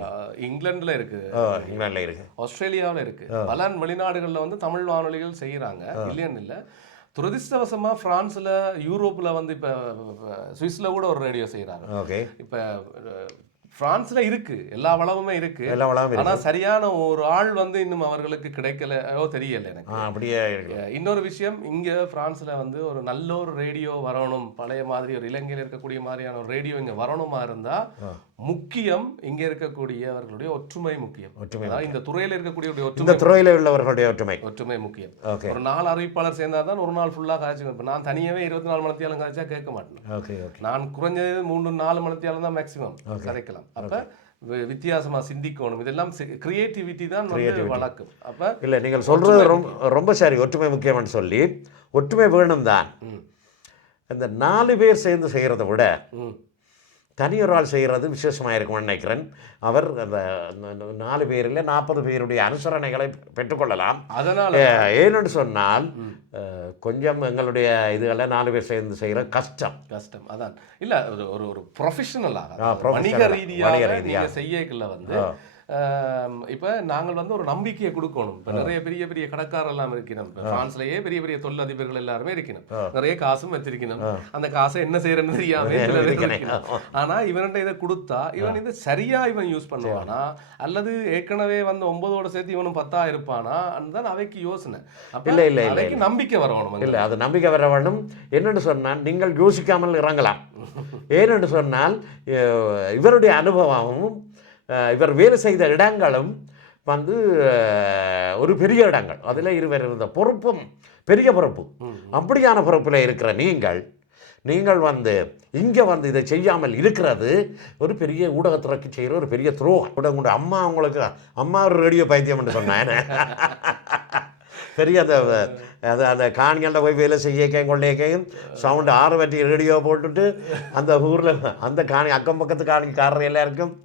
இங்கிலாண்டில் இருக்குது, இங்கிலாண்டில் இருக்குது, ஆஸ்திரேலியாவில் இருக்குது. பல வெளிநாடுகளில் வந்து தமிழ் வானொலிகள் செய்கிறாங்க, இல்லைன்னு இல்லை. துரதிர்ஷ்டவசமாக ஃப்ரான்ஸில், யூரோப்பில் வந்து இப்போ சுவிஸில் கூட ஒரு ரேடியோ செய்கிறாங்க. ஓகே, இப்போ ஃப்ரான்ஸில் இருக்குது, எல்லா வளமுமே இருக்குது. ஆனால் சரியான ஒரு ஆள் வந்து இன்னும் அவர்களுக்கு கிடைக்கலையோ தெரியலை எனக்கு. அப்படியே இன்னொரு விஷயம், இங்கே ஃப்ரான்ஸில் வந்து ஒரு நல்ல ஒரு ரேடியோ வரணும், பழைய மாதிரி ஒரு இலங்கையில் இருக்கக்கூடிய மாதிரியான ஒரு ரேடியோ இங்கே வரணுமா இருந்தால் முக்கியம் இங்கே இருக்கக்கூடியவர்களுடைய ஒற்றுமை முக்கியம். இந்த துறையில் இருக்கக்கூடிய இந்த துறையில் உள்ளவர்களுடைய ஒற்றுமை முக்கியம். ஒரு 4 அறிவிப்பாளர் சேர்ந்தால் தான் ஒரு நாள் ஃபுல்லாக கதைச்சு. இப்போ நான் தனியாகவே 24 மணித்தியாலும் கதைச்சா கேட்க மாட்டேன். நான் குறைஞ்சது 3-4 மணித்தியாலும் தான் மேக்சிமம் கதைக்கலாம். அப்போ வித்தியாசமா சிந்திக்கணும், இதெல்லாம் கிரியேட்டிவிட்டி தான் வந்து வளர்க்கும். அப்ப இல்லை, நீங்கள் சொல்கிறது ரொம்ப சரி. ஒற்றுமை முக்கியம்னு சொல்லி ஒற்றுமை வேணும் தான். இந்த 4 பேர் சேர்ந்து செய்கிறத விட தனியொரு ஆள் செய்கிறது விசேஷமாக இருக்கும்னு நினைக்கிறேன். அவர் அந்த 4 பேரில் 40 பேருடைய அனுசரணைகளை பெற்றுக்கொள்ளலாம். அதனால் ஏன்னு சொன்னால் கொஞ்சம் எங்களுடைய இதுகளை 4 பேர் சேர்ந்து செய்கிற கஷ்டம். அதான் இல்லை, ஒரு ஒரு ப்ரொஃபஷனலாக வணிக ரீதியாக நீங்கள் செய்யக்குள்ள வந்து இப்போ நாங்கள் வந்து ஒரு நம்பிக்கையை கொடுக்கணும். இப்போ நிறைய பெரிய பெரிய கடைக்காரர் எல்லாம் இருக்கணும். இப்போ பிரான்ஸ்லயே பெரிய பெரிய தொழிலதிபர்கள் எல்லாருமே இருக்கணும். நிறைய காசும் வச்சிருக்கணும். அந்த காசை என்ன செய்யறன்னு தெரியாம ஆனா இவன்கிட்ட இதை கொடுத்தா இவன் இதை சரியா இவன் யூஸ் பண்ணுவானா, அல்லது ஏற்கனவே வந்து 9ஓட சேர்த்து இவனும் 10 இருப்பானா, அதுதான் அவைக்கு யோசனை. அவைக்கு நம்பிக்கை வரணும். இல்லை, அது நம்பிக்கை வர வேணும். என்னென்னு சொன்னால் நீங்கள் யோசிக்காமல் இறங்கலாம். ஏனென்று சொன்னால் இவருடைய அனுபவமும் இவர் வேலை செய்த இடங்களும் வந்து ஒரு பெரிய இடங்கள், அதில் இருவர் இருந்த பொறுப்பும் பெரிய பொறுப்பு. அப்படியான பொறுப்பில் இருக்கிற நீங்கள் வந்து இங்கே வந்து இதை செய்யாமல் இருக்கிறது ஒரு பெரிய ஊடகத்துறைக்கு செய்கிற ஒரு பெரிய துரோகம். ஊடகம் அம்மா உங்களுக்கு ஒரு ரேடியோ பைத்தியம்னு சொன்னேன். பெரிய அந்த காணிகளில் போய் வேலை செய்யக்கையும் கொள்ளையக்கையும் சவுண்டு 6 வட்டி ரேடியோ போட்டுட்டு அந்த ஊரில் அந்த காணி அக்கம் பக்கத்து காணிக்காரர் எல்லாருக்கும்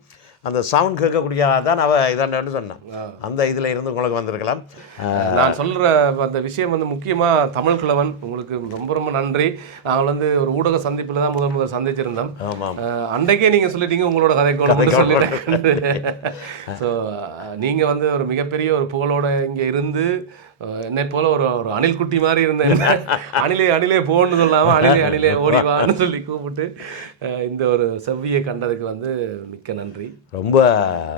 அந்த சவுண்ட் கேட்கக்கூடியதான் இதான்னு சொன்னான். அந்த இதில் இருந்து உங்களுக்கு வந்திருக்கலாம். நான் சொல்கிற அந்த விஷயம் வந்து முக்கியமாக தமிழ் கிழவன் உங்களுக்கு ரொம்ப ரொம்ப நன்றி. நாங்கள் வந்து ஒரு ஊடக சந்திப்பில் தான் முதல் சந்திச்சிருந்தோம். அன்றைக்கே நீங்கள் சொல்லிட்டீங்க உங்களோட கதைக்கு சொல்லிட்டேன். ஸோ நீங்கள் வந்து ஒரு மிகப்பெரிய ஒரு புகழோட இங்கே இருந்து என்னை போல ஒரு அணில் குட்டி மாதிரி இருந்தேன். அணிலே போன்னு சொல்லாமல் அணிலே ஓடிவான்னு சொல்லி கூப்பிட்டு இந்த ஒரு செவ்வியை கண்டதுக்கு வந்து மிக்க நன்றி. ரொம்ப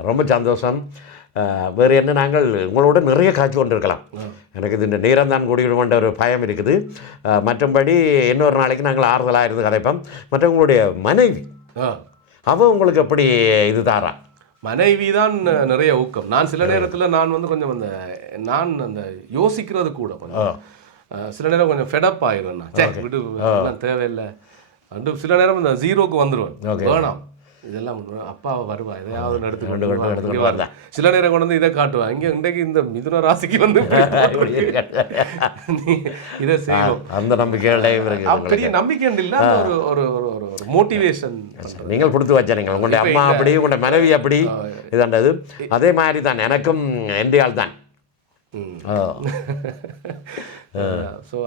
ரொம்ப சந்தோஷம். வேறு என்ன, நாங்கள் உங்களோட நிறைய காட்சி கொண்டிருக்கலாம். எனக்கு இது இந்த நேரம் தான் கூடிவிடுமென்ற ஒரு பயம் இருக்குது. மற்றபடி இன்னொரு நாளைக்கு நாங்கள் ஆறுதலாக இருந்து கதைப்போம். மற்ற உங்களுடைய மனைவி அவள் உங்களுக்கு எப்படி இது தாரா? மனைவி தான் நிறைய ஊக்கம். நான் சில நேரத்தில் நான் வந்து கொஞ்சம் அந்த யோசிக்கிறது கூட கொஞ்சம் சில நேரம் கொஞ்சம் ஃபெடப் ஆயிடுவேன். விடு தேவையில்லை அண்டு சில நேரம் இந்த 0க்கு வந்துடுவேன். வேணாம் இதெல்லாம் அப்பாவை வருவா எதையாவது எடுத்துக்கொண்டு சில நேரம் கொண்டு வந்து இதை காட்டுவா. இன்றைக்கு இந்த மிதுன ராசிக்கு வந்து இதை செய்வோம். அந்த நம்பிக்கை பெரிய நம்பிக்கை இல்லை, ஒரு ஒரு ஒரு மோட்டிவேஷன் நீங்கள் கொடுத்து வச்சீங்க. உங்களுடைய அம்மா அப்படி, உங்களுடைய மனைவி அப்படி இதாண்டது. அதே மாதிரி தான் எனக்கும் என்றால் தான். ஸோ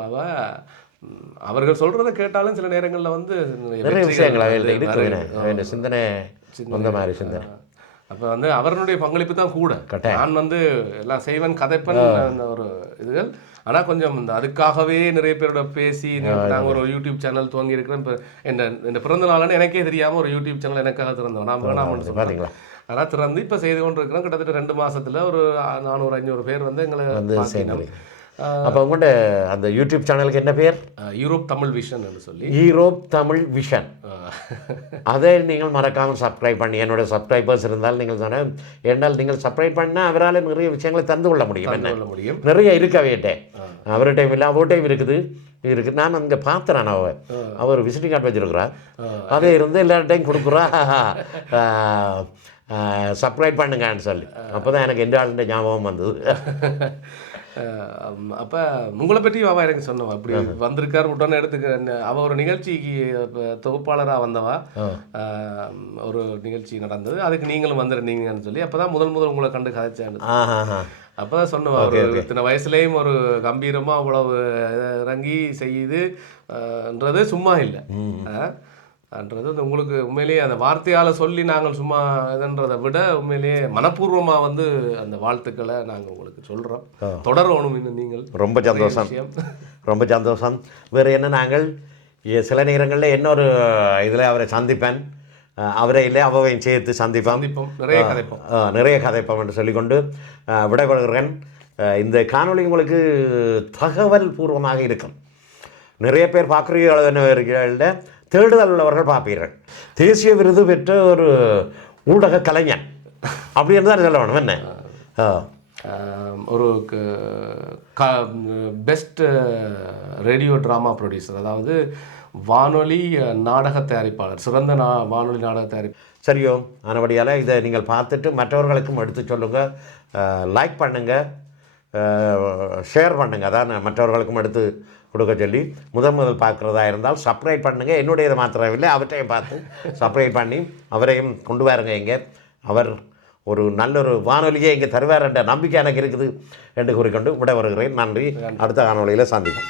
அவர்கள் சொல்றதை கேட்டாலும் சில நேரங்களில் வந்து நிறைய விஷயங்கள் சிந்தனை அந்த மாதிரி சிந்தனை. அப்போ வந்து அவர்களுடைய பங்களிப்பு தான் கூட. நான் வந்து எல்லாம் செய்வன் கதைப்பன் அந்த ஒரு இதுகள். ஆனால் கொஞ்சம் இந்த அதுக்காகவே நிறைய பேரோட பேசி நாங்கள் ஒரு யூடியூப் சேனல் துவங்கி இருக்கிறேன். இப்போ இந்த பிறந்த நாள்னு எனக்கே தெரியாமல் ஒரு யூடியூப் சேனல் எனக்காக திறந்தோம். நான் வேணாம்னு சொன்னீங்களா? ஆனால் திறந்து இப்போ செய்து கொண்டு இருக்கிறோம். கிட்டத்தட்ட 2 மாசத்துல ஒரு 400-500 பேர் வந்து எங்களை வந்து. அப்போ உங்கள்கிட்ட அந்த யூடியூப் சேனலுக்கு என்ன பேர்? யூரோப் தமிழ் விஷன் என்று சொல்லி. Europe Tamil vision. அதை நீங்கள் மறக்காமல் சப்ஸ்கிரைப் பண்ணி, என்னோட சப்ஸ்கிரைபர்ஸ் இருந்தாலும் நீங்கள் தானே, ஏன்னால் நீங்கள் சப்ஸ்கிரைப் பண்ணால் அவரால் நிறைய விஷயங்களை தந்து கொள்ள முடியும். என்ன நிறைய இருக்கவேட்டேன் அவர்கிட்டையும் இல்லை, அவர்கிட்டையும் இருக்குது. நான் அங்கே பார்த்தேன். அவர் விசிட்டிங் கார்டு வச்சுருக்குறா. அதே இருந்து எல்லார்ட்டையும் கொடுக்குறா சப்ஸ்கிரைப் பண்ணுங்கன்னு சொல்லி. அப்போ தான் எனக்கு எந்த ஆளுடைய ஞாபகம் வந்தது. அப்போ உங்களை பற்றி அவள் எனக்கு சொன்னவா அப்படி வந்திருக்காரு விட்டோன்னு எடுத்துக்க. அவள் ஒரு நிகழ்ச்சிக்கு தொகுப்பாளராக வந்தவா. ஒரு நிகழ்ச்சி நடந்தது, அதுக்கு நீங்களும் வந்துருந்தீங்கன்னு சொல்லி அப்போ தான் முதல் உங்களை கண்டு கதைச்சான்னு. அப்போ தான் சொன்னவா ஒரு இத்தனை வயசுலேயும் ஒரு கம்பீரமாக அவ்வளவு இறங்கி செய்யுதுன்றது சும்மா இல்லை ன்றது உங்களுக்கு உண்மையிலேயே அந்த வார்த்தையால் சொல்லி நாங்கள் சும்மா இதுன்றதை விட உண்மையிலேயே மனப்பூர்வமாக வந்து அந்த வாழ்த்துக்களை நாங்கள் உங்களுக்கு சொல்கிறோம். தொடரணும் இன்னும் நீங்கள். ரொம்ப சந்தோஷம், ரொம்ப சந்தோஷம். வேறு என்ன, நாங்கள் சில நேரங்களில் இன்னொரு இதில் அவரை சந்திப்பேன், அவரை இல்லை அவையும் சேர்த்து சந்திப்போம், நிறைய கதைப்போம் என்று சொல்லிக்கொண்டு விடைபெறுகிறேன். இந்த காணொளி உங்களுக்கு தகவல் பூர்வமாக இருக்கும். நிறைய பேர் பார்க்குறீர்கள தேடுதல் உள்ளவர்கள் பார்ப்பீர்கள். தேசிய விருது பெற்ற ஒரு ஊடக கலைஞன் அப்படின்னு தான் சொல்ல வேணும். என்ன ஒரு பெஸ்ட் ரேடியோ ட்ராமா ப்ரொடியூசர், அதாவது வானொலி நாடக தயாரிப்பாளர், சிறந்த வானொலி நாடக தயாரிப்பாளர். சரியோ, ஆனபடியால் இதை நீங்கள் பார்த்துட்டு மற்றவர்களுக்கும் எடுத்து சொல்லுங்கள், லைக் பண்ணுங்கள், ஷேர் பண்ணுங்கள். அதான் மற்றவர்களுக்கும் எடுத்து கொடுக்க சொல்லி முதல் பார்க்குறதா இருந்தால் சப்ஸ்கிரைப் பண்ணுங்கள். என்னுடையதை மாத்திரமில்லை, அவற்றையும் பார்த்து சப்ஸ்கிரைப் பண்ணி அவரையும் கொண்டு வாருங்க. இங்கே அவர் ஒரு நல்லொரு வானொலியை இங்கே தருவார் என்ற நம்பிக்கை எனக்கு இருக்குது என்று கூறிக்கொண்டு விட வருகிறேன். நன்றி. அடுத்த காணொளியில் சந்திப்போம்.